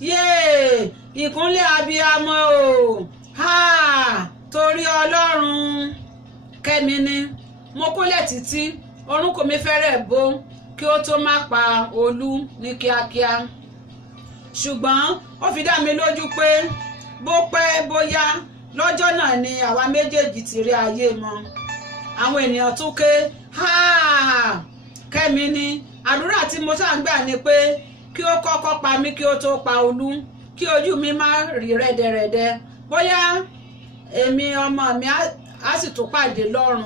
yéè ìkúnlẹ̀ abiyamọ o torí Ọlọ́run. Kẹ́mi ni mo kúnlẹ̀ títí orúnkún mi fẹ́rẹ̀ bó kí ó tó má pa Olú ní kíákíá. Ṣùgbọ́n ó fi dá mi lójú pé bó pẹ́ bóyá lọ́jọ́ náà ni àwa méjèèjì ti rí ayé mọ́. Àwọn ènìyàn tún ké Kẹ́mi ni àdúrà tí mo ṣáà ń gbà ni pé kí ó kọ́kọ́ pa mí kí ó tó pa Olú, kí ojú mi má rí rẹ́dẹ̀rẹ́dẹ́. Bóyá èmi ọmọ mi á sì tún pàdé lọ́run.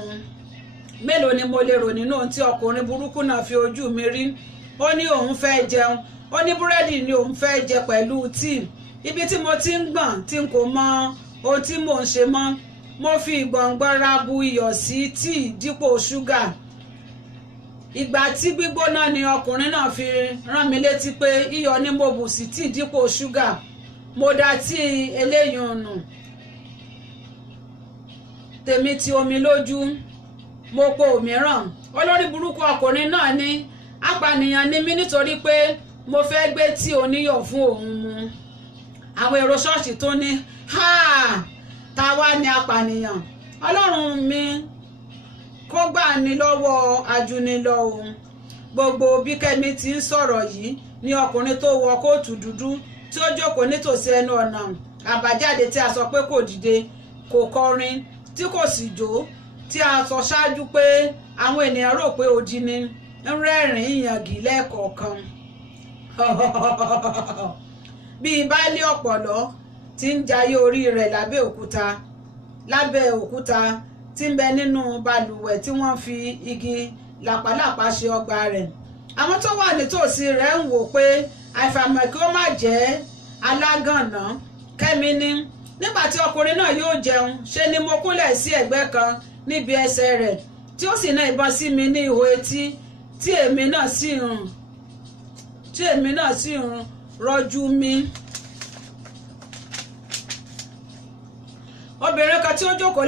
Mélòó ni mo lè rò nínú ohun tí ọkùnrin burúkú náà fi ojú mi rí. Ó ní òun fẹ́ jẹun. Ó ní búrẹ́dì ni òun fẹ́ jẹ pẹ̀lú tíì. Ibi tí mo ti ń gbọ̀n tí n kò mọ ohun tí mò ń ṣe mọ́. Mo fi ìgbọ̀ngbọ̀n ra bu iyọ̀ sí tíì dípò ṣúgà. Ìgbà tí gbígbóná ni ọkùnrin náà fi rán mi létí pé iyọ̀ ni mo bù sí tíì dípò ṣúgà. Mo dà tíì eléyìí nù. Tèmi ti omi lójú. Mo po òmíràn. Olórí burúkú ọkùnrin náà ní apànìyàn ni mí nítorí pé mo fẹ́ gbé tí oníyọ̀ fún òun mu. Àwọn èrò ṣọ́ọ̀ṣì tó ní ta wá ní apànìyàn? Ọlọ́run mi kó gbà ní lọ́wọ́ ajúnilọ́ òun. Gbogbo bí Kẹ́mi ti ń sọ̀rọ̀ yìí ni ọkùnrin tó wọ kóòtù dúdú tí ó jókòó nítòsí ẹnu ọ̀nà àbájáde tí a sọ pé kò dìde, kò kọrin, tí kò sì jó, tí a sọ ṣáájú pé àwọn ènìyàn rò pé odi ni ń rẹ́rìn-ín ìyàngí lẹ́ẹ̀kọ̀ọ̀kan. bíi baálé ọ̀pọ̀lọ́ tí ń jayé orí rẹ̀ lábẹ́ òkúta tí ń bẹ nínú balùwẹ̀ tí wọ́n fi igi làpálàpá ṣe ọgbà rẹ̀. àwọn tó wà nítòsí rẹ̀ ń wò pé àìfàmọ̀ kí ó má jẹ́ alágànná. Kẹ́mi ní nígbà tí ọkùnrin náà yóò jẹun ṣe ni mo kúnlẹ̀ sí ẹ̀gbẹ́ kan níbi ẹsẹ̀ rẹ̀ tí ó sì ná ìbọn sí mi ní ihò etí tí èmi náà sì ń rọ́jú mi. obìnrin kan tí ó jókòó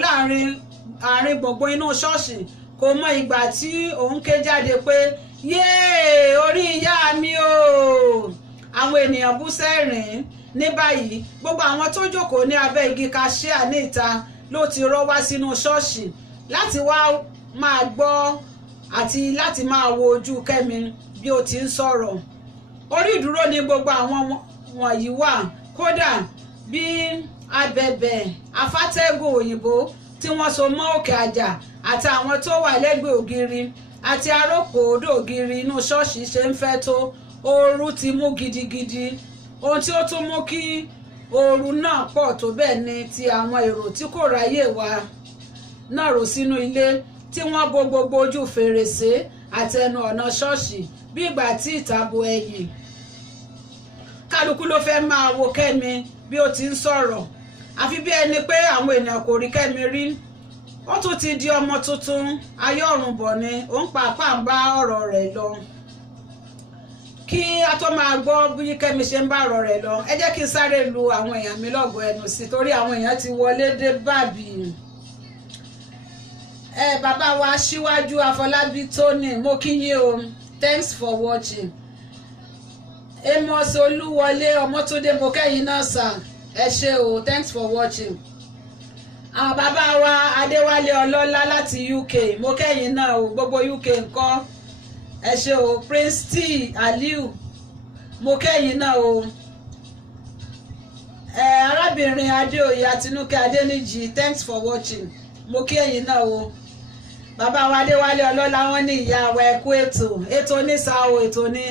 àárín gbùngbùn inú ṣọ́ọ̀ṣì kò mọ ìgbà tí òun ké jáde pé yéè orí ìyá mi o. àwọn ènìyàn bú sẹ́rìn-ín. ní báyìí gbogbo àwọn tó jókòó ní abẹ́ igi kaṣíà ní ìta ló ti rọ́ wá sínú ṣọ́ọ̀ṣì láti wá máa gbọ́ àti láti máa wo ojú Kẹ́mi bí ó ti ń sọ̀rọ̀. orí ìdúró ni gbogbo àwọn wọ̀nyí wà, kódà bí abẹ̀bẹ̀ afátẹ́gùn òyìnbó tí wọ́n so mọ́ òkè àjà àti àwọn tó wà lẹ́gbẹ̀ẹ́ ògiri àti arọ́pò odò ògiri inú ṣọ́ọ̀ṣì ṣe ń fẹ́ tó. ooru ti mú gidigidi. ohun tí ó tún mú kí ooru náà pọ̀ tó bẹ́ẹ̀ ni ti àwọn èrò tí kò ráyè wá náà rò sínú ilé tí wọ́n bo gbogbo ojú fèrèsé àti ẹnu ọ̀nà ṣọ́ọ̀ṣì bí ìgbà tí ìtàbù ẹ̀yìn. kálukú ló fẹ́ máa wo Kẹ́mi bí ó ti ń sọ̀rọ̀ àfi bí ẹni pé àwọn ènìyàn kò rí Kẹ́mi rí. ó tún ti di ọmọ tuntun ayé ọ̀run bọ̀ ni ó ń pàápàá ń bá ọ̀rọ̀ rẹ̀ lọ. kí a tó máa gbọ́ bí Kẹ́mi ṣe ń bá ọ̀rọ̀ rẹ̀ lọ ẹ jẹ́ kí n sáré lu àwọn èèyàn mi lọ́gọ̀ọ́ ẹnu sí torí àwọn èèyàn ti wọlé dé bàbí. bàbá wa Aṣíwájú Afọlábí Tóní mo kí yín o, thanks for watching. Amos Olúwọlé Ọmọ́túndé mo kẹ́yìn náà sà, ẹ ṣé o, thanks for watching. àwọn bàbá wa Adéwálé Ọlọ́lá láti UK mo kẹ́yìn náà o, gbogbo UK ńkọ́ ẹ ṣé o. Prince T Aliu mo kẹ́yìn náà o. arábìnrin Adéoyè Àtinúkẹ́ Adéníjì thanks for watching mo kẹ́yìn náà o. bàbá wa Adéwálé Ọlọ́lá wọn ní ìyá wa ẹ kú ètò ní sáà o, ètò ní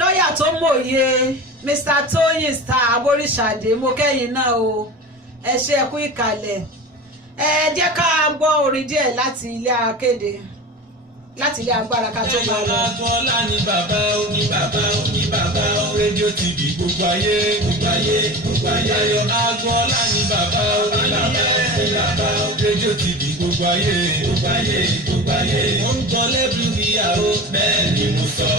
lọ́yà tó mòye Mr. Tóyìn Star Aboríṣàdé mo kẹ́yìn náà o, ẹ ṣé ẹ kú ìkàlẹ̀. jẹ́ ká gbọ́ orin díẹ̀ láti ilé akéde láti ilé agbára ká tó máa lọ. Agbọ́lá ní bàbá ó ní bàbá ó ní bàbá ó rédíò TV gbogbo ayé gbogbo ayé gbogbo ayé. Ayọ̀ Agbọ́lá ní bàbá ó ní bàbá ó ní bàbá ó rédíò TV gbogbo ayé gbogbo ayé gbogbo ayé. Ó ń gbọ́ lẹ́bùrú ìyàwó bẹ́ẹ̀ ni mo sọ.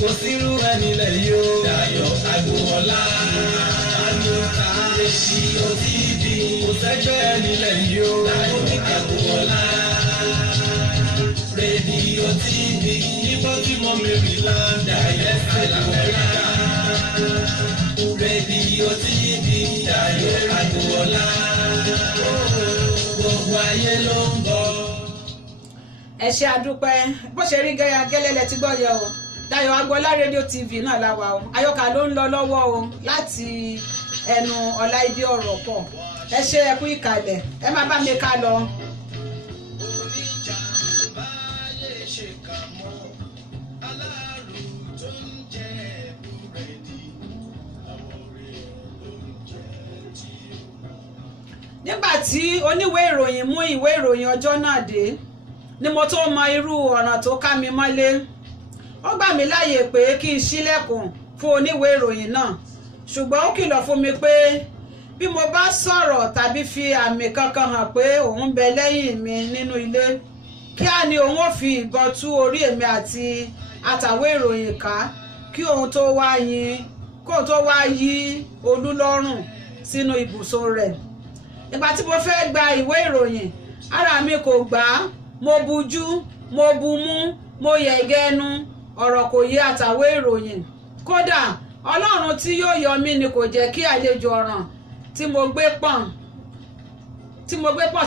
Kò sírú ẹni lẹ̀ yóò. Ayọ̀ Agbọ́lá àlùkà rédíò TV kò sẹ́gbẹ́ ẹni lẹ̀ yóò. Ayọ̀ Agbọ́lá rédíò TV nígbà tí mo mẹ́rin láńdà yẹn Agbọ́lá. Rédíò TV Ayọ̀ Agbọ́lá. Gbogbo ayé ló ń bọ̀. ẹ ṣé àdúpẹ́ bó ṣe rí gẹ́lẹ́lẹ́ tí gbọ́ yẹ o. Ayọ̀ Agbọ́lá rédíò TV náà la wà o. Àyọkà ló ń lọ lọ́wọ́ o láti ẹnu Ọláìdé ọ̀rọ̀ pọ̀. ẹ ṣé ẹ kú ìkàlẹ̀ ẹ má bá mi ká lọ. nígbà tí oníwèé ìròyìn mú ìwé ìròyìn ọjọ́ náà dé ni mo tó mọ irú ọ̀ràn tó ká mi mọ́lé. ó gbà mí láàyè pé kí n ṣílẹ̀kùn fún oníwèé ìròyìn náà ṣùgbọ́n ó kìlọ̀ fún mi pé bí mo bá sọ̀rọ̀ tàbí fi àmì kankan hàn pé òun bẹ lẹ́yìn mi nínú ilé kíá ni òun ò fi ìbọn tú orí èmi àti àtàwé ìròyìn ká kí òun tó wá yí Olú lọ́rùn sínú ibùsùn rẹ̀. ìgbà tí mo fẹ́ gba ìwé ìròyìn ara mi kò gbà á, mo bujú mo bumú mo yẹ̀gẹ́ ẹnu ọ̀rọ̀ kò yé àtàwé ìròyìn. kódà Ọlọ́run tí yóò yọ mí ni kò jẹ́ kí àlejò ọ̀ràn tí mo gbé pọ̀n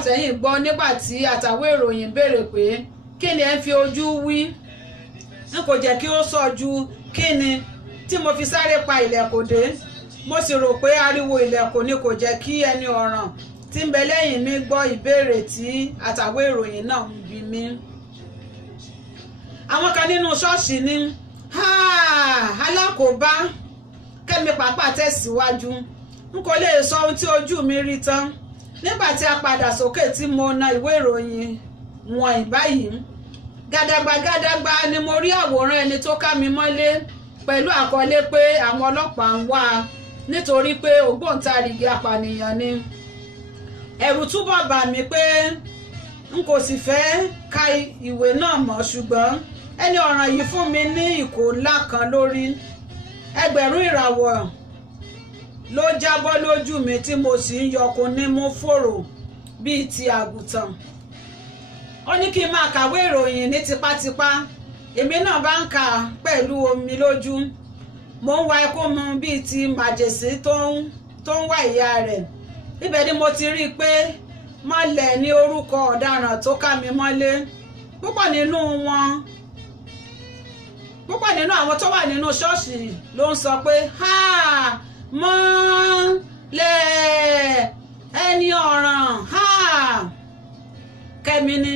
sẹ́yìn gbọ́ nígbà tí àtàwé ìròyìn béèrè pé kí ni ẹ ń fi ojú wí. n kò jẹ́ kí ó sọ ju kí ni tí mo fi sáré pa ilẹ̀kùn dé. mo sì rò pé ariwo ilẹ̀kùn ni kò jẹ́ kí ẹni ọ̀ràn tí ń bẹ lẹ́yìn mi gbọ́ ìbéèrè tí àtàwé ìròyìn náà ń bi mí. àwọn kan nínú ṣọ́ọ̀ṣì ní alákòóbá Kẹ́mi Pàápàá tẹ̀síwájú n kò lè sọ ohun tí ojú mi rí tán nígbà tí a padà sókè tí mo na ìwé ìròyìn wọ̀nyí báyìí. Gàdàgbà ni mo rí àwòrán ẹni tó ká mi mọ́lé pẹ̀lú àkọlé pé àwọn ọlọ́pàá ń wá a nítorí pé ògbóǹtarìgì apànìyàn ni. Ẹ̀rù túbọ̀ bà mí pé n kò sì fẹ́ ka ìwé náà mọ́, ṣùgbọ́n ẹni ọ̀ràn yìí fún mi ní ìkó ńlá kan lórí. Ẹgbẹ̀rún ìràwọ̀ ló jábọ́ lójú mi tí mo sì ń yọkun nímú fòrò bíi ti àgùntàn. Ó ní kí n máa kàwé ìròyìn ní tipátipá, èmi náà bá ń kà pẹ̀lú omi lójú. Mo ń wa ẹkún mu bíi ti màjèsí tó ń wá ìyá rẹ̀. Ibẹ̀ ni mo ti rí i pé Mọ́lẹ̀ ní orúkọ ọ̀daràn tó ká mi mọ́lé. Púpọ̀ nínú àwọn tó wà nínú ṣọ́ọ̀ṣì ló ń sọ pé Mọ́lẹ̀ ẹni ọ̀ràn Kẹ́mi ní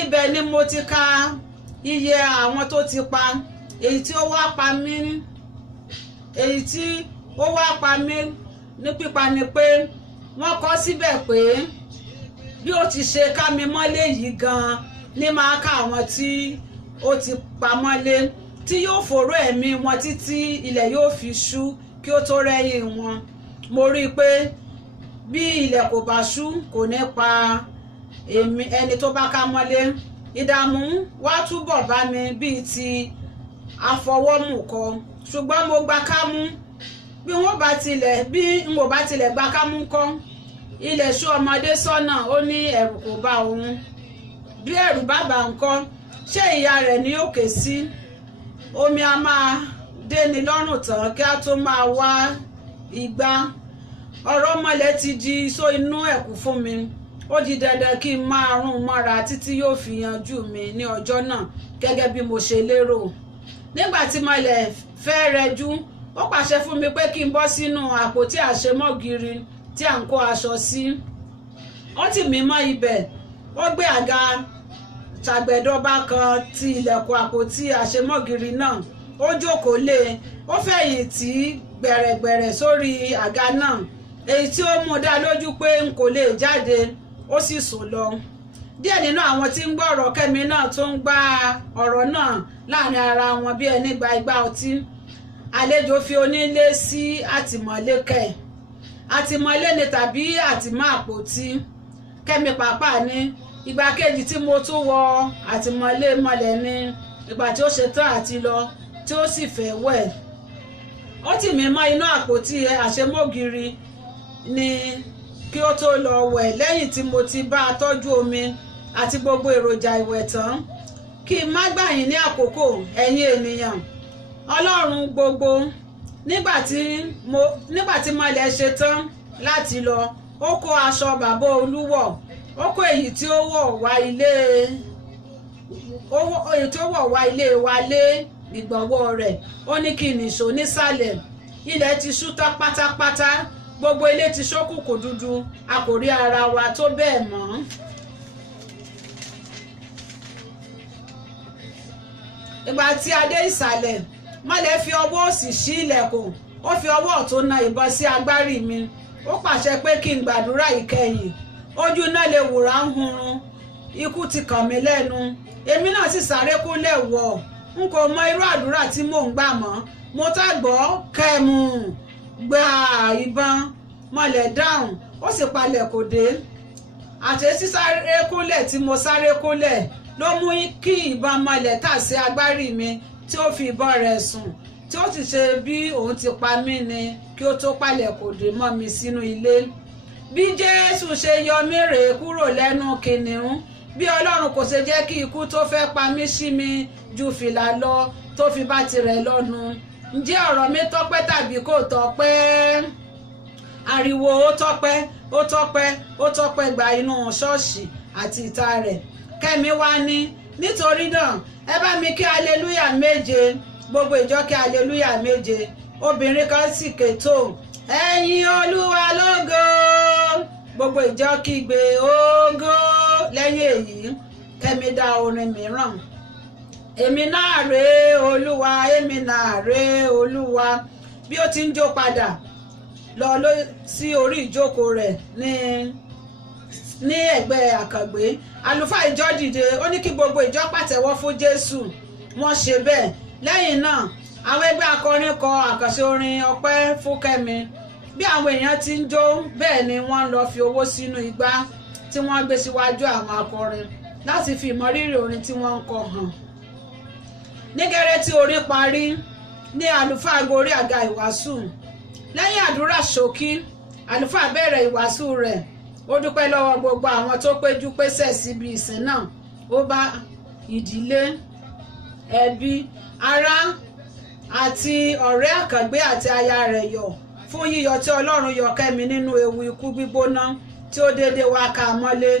ibẹ̀ ni mo ti ka iye àwọn tó ti pa. Èyí tí ó wá pa mí ní pípa ni pé wọ́n kọ síbẹ̀ pé bí ó ti ṣe ká mi mọ́lé yìí gan-an ní máa ká àwọn tí ó ti pa mọ́lé tí yóò fòró ẹ̀mí wọn títí ilẹ̀ yóò fi ṣú kí ó tó rẹ́yìn wọn. Mo rí i pé bí ilẹ̀ kò bá ṣú kò ní pa ẹni tó bá ká mọ́lé. Ìdààmú wá túbọ̀ bá mi bíi ti afọwọ́mùkọ, ṣùgbọ́n mo gba kámú. Bí n ò bá tilẹ̀ gba kámú kọ́, ilẹ̀ ṣú ọmọdé sọ́nà, ó ní ẹ̀rù kò bá òun. Bí ẹ̀rù bá bà ń kọ́, ṣé ìyá rẹ̀ ní òkè sí? Omi a máa déni lọ́rùn tán kí a tó máa wá igbá. Ọ̀rọ̀ Mọ́lẹ̀ ti di iṣó inú ẹ̀kú fún mi. Ó di dandan kí n máa rún mọ́ra títí yóò fi yanjú mi ní ọjọ́ náà gẹ́gẹ́ bí mo ṣe lérò. Nígbà tí Mọ́lẹ̀ fẹ́ rẹjú, ó pàṣẹ fún mi pé kí n bọ́ sínú àpótí àṣemọ́gìrì tí à ń kó aṣọ sí. Ó tì mí mọ́ ibẹ̀. Ó gbé àga ṣàgbẹ̀dọ́bà kan ti ilẹ̀kùn àpótí àṣemọ́gìrì náà. Ó jókòó lé e. Ó fẹ̀yìntì gbẹ̀rẹ̀gbẹ̀rẹ̀ sórí àga náà, èyí tí ó mú dá lójú pé n kò lè jáde. Ó sì sùn lọ. Díẹ̀ nínú àwọn tí ń gbọ́ ọ̀rọ̀ Kẹ́mi náà tó ń gba ọ̀rọ̀ náà láàrin ara wọn bí ẹni gba igbá ọtí. Àlejò fi onílé sí àtìmọ́lé kẹ̀. Àtìmọ́lé ni tàbí àtìmọ́ àpótí. Kẹ́mi Pàápàá ní ìgbà kejì tí mo tún wọ àtìmọ́lé Mọ́lẹ̀ ní ìgbà tí ó ṣetán àti lọ tí ó sì fẹ́ wẹ̀. Ó tì mí mọ́ inú àpótí àṣemọ́gìrì ni kí ó tó lọ wẹ̀ lẹ́yìn tí mo ti bá a tọ́jú omi àti gbogbo èròjà ìwẹ̀ tán. Kí n má gbà yín ní àkókò, ẹ̀yin ènìyàn Ọlọ́run gbogbo. Nígbà tí Mọ́lẹ̀ ṣe tán láti lọ, ó kó aṣọ bàbá Olúwọ̀, ó kó èyí tí ó wọ̀ wá ilé wa lé ìgbọ̀nwọ́ rẹ̀. Ó ní kí nìṣó nísàlẹ̀. Ilẹ̀ ti ṣú tán pátápátá, gbogbo ilé ti ṣókùnkùn dúdú, a kò rí ara wa tó bẹ́ẹ̀ mọ́. Ìgbà tí a dé ìsàlẹ̀, Mọ́lẹ̀ fi ọwọ́ òsì ṣí ilẹ̀kùn, ó fi ọwọ́ ọ̀tún na ìbọn sí agbárí mi. Ó pàṣẹ pé kí n gbàdúrà ìkẹyìn. Ojú náà lè wùrà ń hunrun. Ikú ti kàn mí lẹ́nu. Èmi náà sì sáré kúnlẹ̀ wọ̀. N kò mọ irú àdúrà tí mò ń gbà mọ́. Mo tá gbọ́ kẹ́mù gba ìbọn. Mọ́lẹ̀ dáhùn, ó sì palẹ̀ kò dé. Àti sísáré kúnlẹ̀ tí mo sáré kúnlẹ̀ ló mú kí ìbọn Mọ́lẹ̀ tà sí agbárí mi tí ó fi ìbọn rẹ̀ sùn, tí ó sì ṣe bí òun ti pa mí ni kí ó tó palẹ̀ kò dé mọ́ mi sínú ilé. Bí Jésù ṣe yọ mí rèé kúrò lẹ́nu kìnìún, bí Ọlọ́run kò ṣe jẹ́ kí ikú tó fẹ́ pa mí sí mi ju fìlà lọ tó fi bá tirẹ̀ lọ́nu. Ǹjẹ́ ọ̀rọ̀ mi tọ́pẹ́ tàbí kò tọ́pẹ́? Ariwo ó tọ́pẹ́ gba inú ṣọ́ọ̀ṣì àti ìta rẹ̀. Kẹ́mi wá ní nítorí náà ẹ bá mi kí aleluya méje. Gbogbo ìjọ kí aleluya méje. Obìnrin kan sì ké tó ẹ̀yin Olúwa lógo. Gbogbo ìjọ kígbe ògo. Lẹ́yìn èyí Kẹ́mi dá orin mìíràn. èmi náà rèé olúwa èmi náà rèé olúwa bí ó ti ń jó padà lọ sí orí ìjókòó rẹ̀ ní ẹ̀gbẹ́ àkàngbé àlùfáà ìjọ dìde ó ní kí gbogbo ìjọ pàtẹ́wọ́ fún Jésù wọ́n ṣe bẹ́ẹ̀. lẹ́yìn náà àwọn ẹgbẹ́ akọrin kọ àkànṣe orin ọpẹ́ fún Kẹ́mi bí àwọn èèyàn ti ń jó bẹ́ẹ̀ ni wọ́n lọ fi owó sínú igbá tí wọ́n gbé síwájú àwọn akọrin láti fi ìmọrírì orin tí wọ́n ń kọ hàn. ní gẹ́rẹ́ tí orin parí ní àlùfáà gorí àga ìwàásù. lẹ́yìn àdúrà ṣókí àlùfáà bẹ̀rẹ̀ ìwàásù rẹ̀ ó dúpẹ́ lọ́wọ́ gbogbo àwọn tó péjú pésẹ̀ síbi ìsìn náà ó bá ìdílé ẹbí ará àti ọ̀rẹ́ àkàngbé àti aya rẹ̀ yọ̀ fún yíyọ tí Ọlọ́run yọ Kẹ́mi nínú ewu ikú gbígbóná tí ó déédéé wá ká mọ́lé.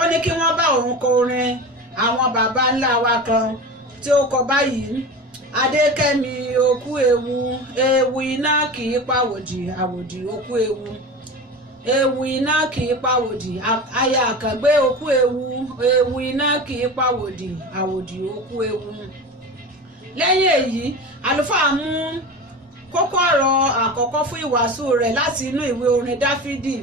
ó ní kí wọ́n bá òun kọ orin àwọn baba ńlá wa kan tí ó kọ báyìí: Adékẹ́mi okú ewu ewu iná kì í pàwòdì àwòdì okú ewu ewu iná kì í pàwòdì aya àkàngbé okú ewu ewu iná kì í pàwòdì àwòdì okú ewu. lẹ́yìn èyí àlùfáà mú kókó ọ̀rọ̀ àkọ́kọ́ fún ìwàásù rẹ̀ láti inú ìwé orin Dáfídì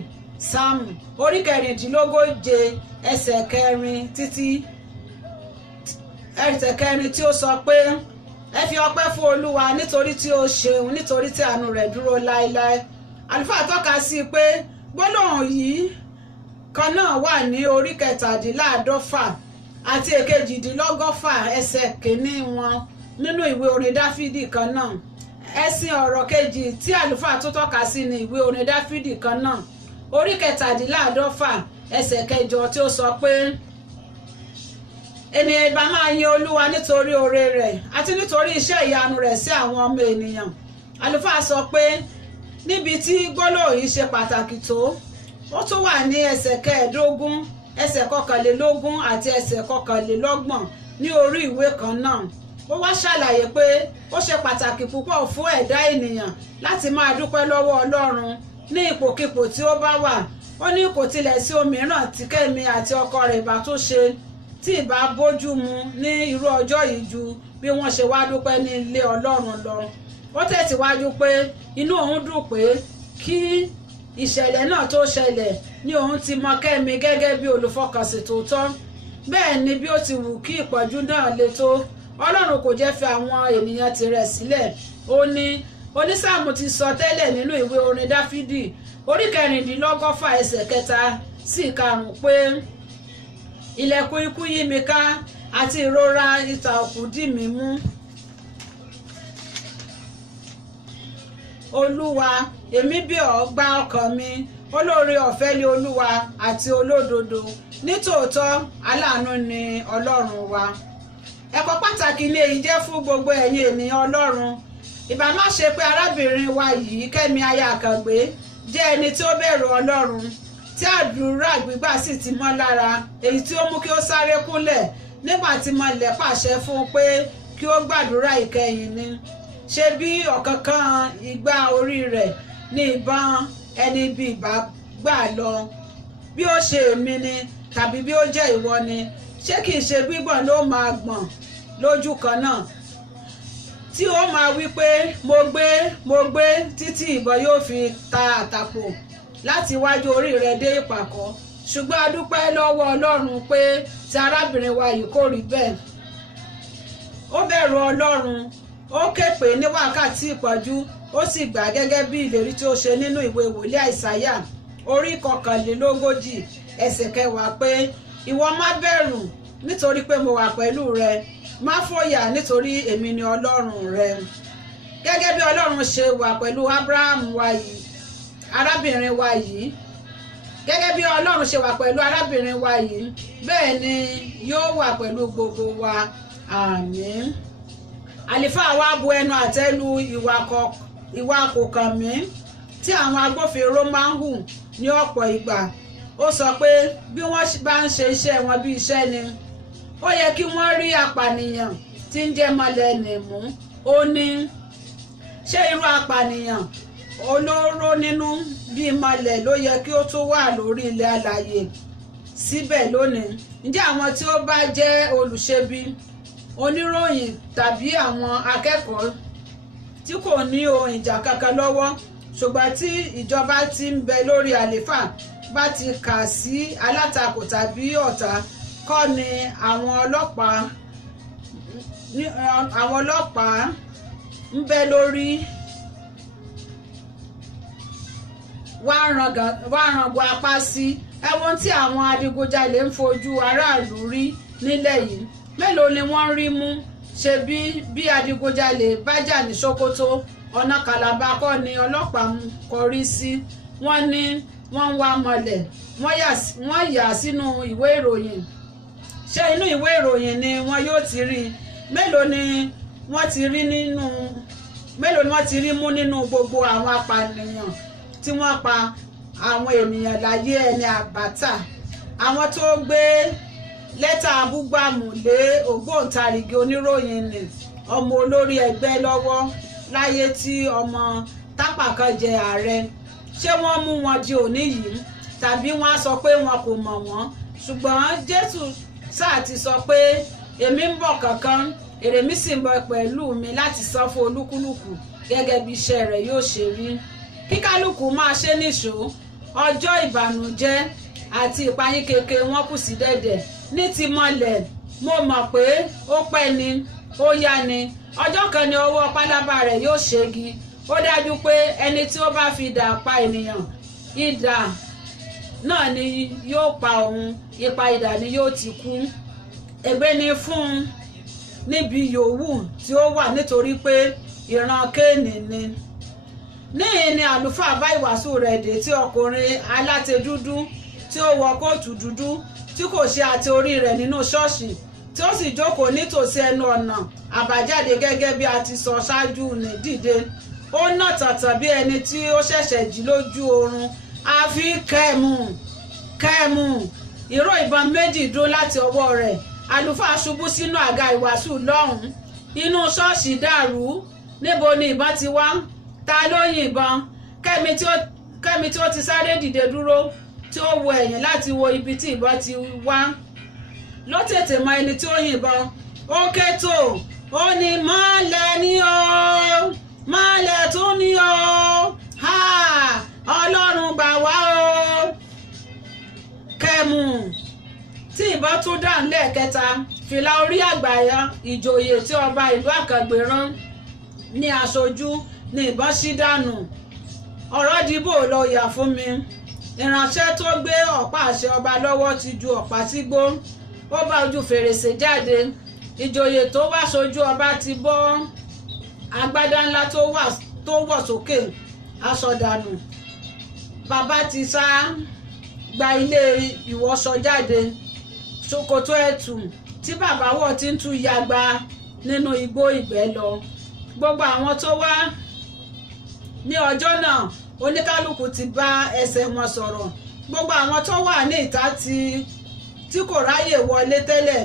sáàmù orí 14 ẹsẹ̀ 4 títí ẹsẹ̀ 4 tí ó sọ pé ẹ fi ọpẹ́ fún Olúwa nítorí tí ó ṣeun nítorí tí àánú rẹ̀ dúró láéláé. àlùfáà tọ́ka sí i pé gbólóhùn yìí kan náà wà ní orí 17 àti 18 ẹsẹ̀ 1 wọn nínú ìwé orin Dáfídì kan náà. ẹ̀sìn ọ̀rọ̀ kejì tí àlùfáà tó tọ́ka sí ní ìwé orin Dáfídì kan náà orí 17 ẹsẹ̀ 8 tí ó sọ pé ènìyàn ìbá máa yin Olúwa nítorí oore rẹ̀ àti nítorí iṣẹ́ ìyanu rẹ̀ sí àwọn ọmọ ènìyàn. àlùfáà sọ pé níbi tí gbólóhùn yìí ṣe pàtàkì tó ó tún wà ní ẹsẹ̀ 15 ẹsẹ̀ 21 àti ẹsẹ̀ 29 ní orí ìwé kan náà. ó wá ṣàlàyé pé ó ṣe pàtàkì púpọ̀ fún ẹ̀dá ènìyàn láti máa dúpẹ́ lọ́wọ́ Ọlọ́run ní ipòkípò tí ó bá wà. ó ní kò tilẹ̀ sí òmíràn tí Kẹ́mi àti ọkọ rẹ̀ bá tó ṣe tí ìbá bójú mu ní irú ọjọ́ yìí ju bí wọ́n ṣe wá dúpẹ́ ní ilé Ọlọ́run lọ. ó tẹ̀síwájú pé inú òun dùn pé kí ìṣẹ̀lẹ̀ náà tó ṣẹlẹ̀ ní òun ti mọ Kẹ́mi gẹ́gẹ́ bí olùfọkànsìn tòótọ́. bẹ́ẹ̀ ni bí ó ti wù kí ìpọ́njú náà le tó Ọlọ́run kò jẹ́ fi àwọn ènìyàn tirẹ̀ sílẹ̀. ó ní onísáàmù ti sọ tẹ́lẹ̀ nínú ìwé orin Dáfídì orí 14 ẹsẹ̀ 3 sí 5 pé ilẹ̀kùn ikú yí mi ká àti ìrora ìtà òkú dì mí mú. Olúwa èmi bí ọ́ gba ọkàn mi olóore ọ̀fẹ́ lé Olúwa àti olódodo nítòótọ́ aláàánú ni Ọlọ́run wa. ẹ̀kọ́ pàtàkì ni èyí jẹ́ fún gbogbo ẹ̀yin ènìyàn Ọlọ́run. ìbá má ṣe pé arábìnrin wa yìí Kẹ́mi aya Àkàngbé jẹ́ ẹni tí ó bẹ̀rù Ọlọ́run tí àdúrà gbígbà sì ti mọ́ lára èyí tí ó mú kí ó sáré kúnlẹ̀ nígbà tí mọ̀lẹ́ pàṣẹ fún un pé kí ó gbàdúrà ìkẹyìn ni. ṣe bí ọ̀kánkán igbá orí rẹ̀ ní ìbọn ẹni bí ìbá gbà lọ. bí ó ṣe èmi ni tàbí bí ó jẹ́ ìwọ ni ṣé kìí ṣe gbígbọ̀n ló máa gbọ̀n lójú kan náà tí ó máa wí pé mo gbé títí ìbọn yóò fi ta àtàpò láti wájú orí rẹ̀ dé ìpàkọ́. ṣùgbọ́n a dúpẹ́ lọ́wọ́ Ọlọ́run pé tí arábìnrin wa yìí kò rí bẹ́ẹ̀. ó bẹ̀rù Ọlọ́run ó ké pè ní wákàtí ìpọ́njú ó sì gbà gẹ́gẹ́ bí ìlérí tí ó ṣe nínú ìwé wòlíì Àìsáyà orí 41 ẹsẹ̀ 10 pé ìwọ má bẹ̀rù nítorí pé mo wà pẹ̀lú rẹ má fòyà nítorí èmi ni Ọlọ́run rẹ. gẹ́gẹ́ bí Ọlọ́run ṣe wà pẹ̀lú Ábúráhámù wa yìí arábìnrin wa yìí gẹ́gẹ́ bí Ọlọ́run ṣe wà pẹ̀lú arábìnrin wa yìí bẹ́ẹ̀ ni yóò wà pẹ̀lú gbogbo wa àmín. àlùfáà wa bu ẹnu àtẹ́ lu ìwà kòkànmí tí àwọn agbófinró máa ń hù ní ọ̀pọ̀ ìgbà. ó sọ pé bí wọ́n bá ń ṣe iṣẹ́ wọn bí iṣẹ́ ni ó yẹ kí wọ́n rí apànìyàn tí ń jẹ́ mọ́lẹ́nì mú. ó ní ṣé irú apànìyàn olóró nínú bíi mọ́lẹ̀ ló yẹ kí ó tún wà lórí ilẹ̀ alààyè síbẹ̀ lónìí? ǹjẹ́ àwọn tí ó bá jẹ́ olùṣebi oníròyìn tàbí àwọn akẹ́kọ̀ọ́ tí kò ní ohun ìjà kankan lọ́wọ́, ṣùgbọ́n tí ìjọba tí ń bẹ lórí àlééfà bá ti kà sí alátakò tàbí ọ̀tá, kọ́ ni àwọn ọlọ́pàá ń bẹ lórí wá rangan apá sí. Ẹ̀wọ̀n tí àwọn adigunjalè ń fojú aráàlú rí nílẹ̀ yìí, mélòó ni wọ́n rí mú? Ṣe bí adigunjalè bá jà ní Sokoto, ọ̀nà Kàlàbá kọ́ ni ọlọ́pàá ń kọrí sí. Wọ́n ní wọ́n ń wá mọ́lẹ̀, wọ́n yà sínú ìwé ìròyìn. Ṣé inú ìwé ìròyìn ni wọ́n yóò ti rí? Mélòó ni wọ́n ti rí mú nínú gbogbo àwọn apànìyàn tí wọ́n pa àwọn ènìyàn láyé ẹni àbátà? Àwọn tó gbé lẹ́tà abúgbàmù lé ògbóǹtarìgì oníròyìn ni ọmọ olórí ẹgbẹ́ lọ́wọ́ láyé tí ọmọ tápà kan jẹ ààrẹ. Ṣé wọ́n mú wọn di òní yìí, tàbí wọ́n á sọ pé wọn kò mọ̀ wọ́n? Ṣùgbọ́n Jésù sáà ti sọ pé èmi ń bọ̀ kánkán, èrè mi sì ń bọ̀ pẹ̀lú mi láti san fún olúkúlùkù gẹ́gẹ́ bí iṣẹ́ rẹ̀ yóò ṣe rí. Kíkálùkù máa ṣe níṣó. Ọjọ́ ìbànújẹ́ àti ìpayín keke wọn kù sí dẹ̀dẹ̀. Ní ti mọ́lẹ̀, mo mọ̀ pé ó pẹ́ ni, ó yá ni, ọjọ́ kan ni ọwọ́ pálábá rẹ̀ yóò ṣẹ́gi. Ó dájú pé ẹni tí ó bá fi idà pa ènìyàn, idà náà ni yóò pa òun, ipa idà ni yóò ti kú. Ègbé ni fún un níbi yòówù tí ó wà, nítorí pé ìran Kéènì ni. Níhìn ni àlùfáà bá ìwàásù rẹ̀ dé, tí ọkùnrin aláte dúdú tí ó wọ kóòtù dúdú tí kò ṣe àti orí rẹ̀ nínú ṣọ́ọ̀ṣì, tí ó sì jókòó nítòsí ẹnu ọ̀nà àbájáde gẹ́gẹ́ bí a ti sọ ṣáájú ní dìde. Ó nà tàntàn bí ẹni tí ó ṣẹ̀ṣẹ̀ jí lójú oorun. Àfi kẹ́ẹ̀mù ìró ìbọn méjì dún láti ọwọ́ rẹ̀. Àlùfáà ṣubú sínú àga ìwàásù lọ́hùn-ún. Inú ṣọ́ọ̀ṣì dàrú. Níbo ni ìbọn ti wá? Ta ló yìnbọn? Kẹ́mi tí ó ti sáré dìde dúró, tí ó wo ẹ̀yìn láti wo ibi tí ìbọn ti wá, ló tètè mọ ẹni tí ó yìnbọn. Ó ké tó, ó ní mọ́lẹ̀ ni o, mọ́lẹ̀ tún ni o, Ọlọ́run gbà wá o. Kẹ́mù tí ìbọn tún dà lẹ́ẹ̀kẹta, fìlà orí àgbàyà ìjòyè tí ọba ìlú Àkàngbé rán ní aṣojú ní ìbọn ṣí dànù. Ọ̀rọ̀ dìbò lọ yà fún mi. Ìránṣẹ́ tó gbé ọ̀pá àṣẹ ọba lọ́wọ́ ti ju ọ̀pá sígbó. Ó bá ojú fèrèsé jáde. Ìjòyè tó wá ṣojú ọba ti bọ́ agbádá ńlá tó wọ̀ sókè aṣọ dànù. Bàbá ti sá gba ilé ìwọṣọ jáde. Ṣòkòtò ẹ̀tù tí bàbá wọ̀ ti ń tú yagba nínú igbó ìgbẹ́ lọ. Gbogbo àwọn tó wá ní ọjọ́ náà, oníkálukú ti bá ẹsẹ̀ wọn sọ̀rọ̀. Gbogbo àwọn tó wà ní ìta tí kò ráyè wọlé tẹ́lẹ̀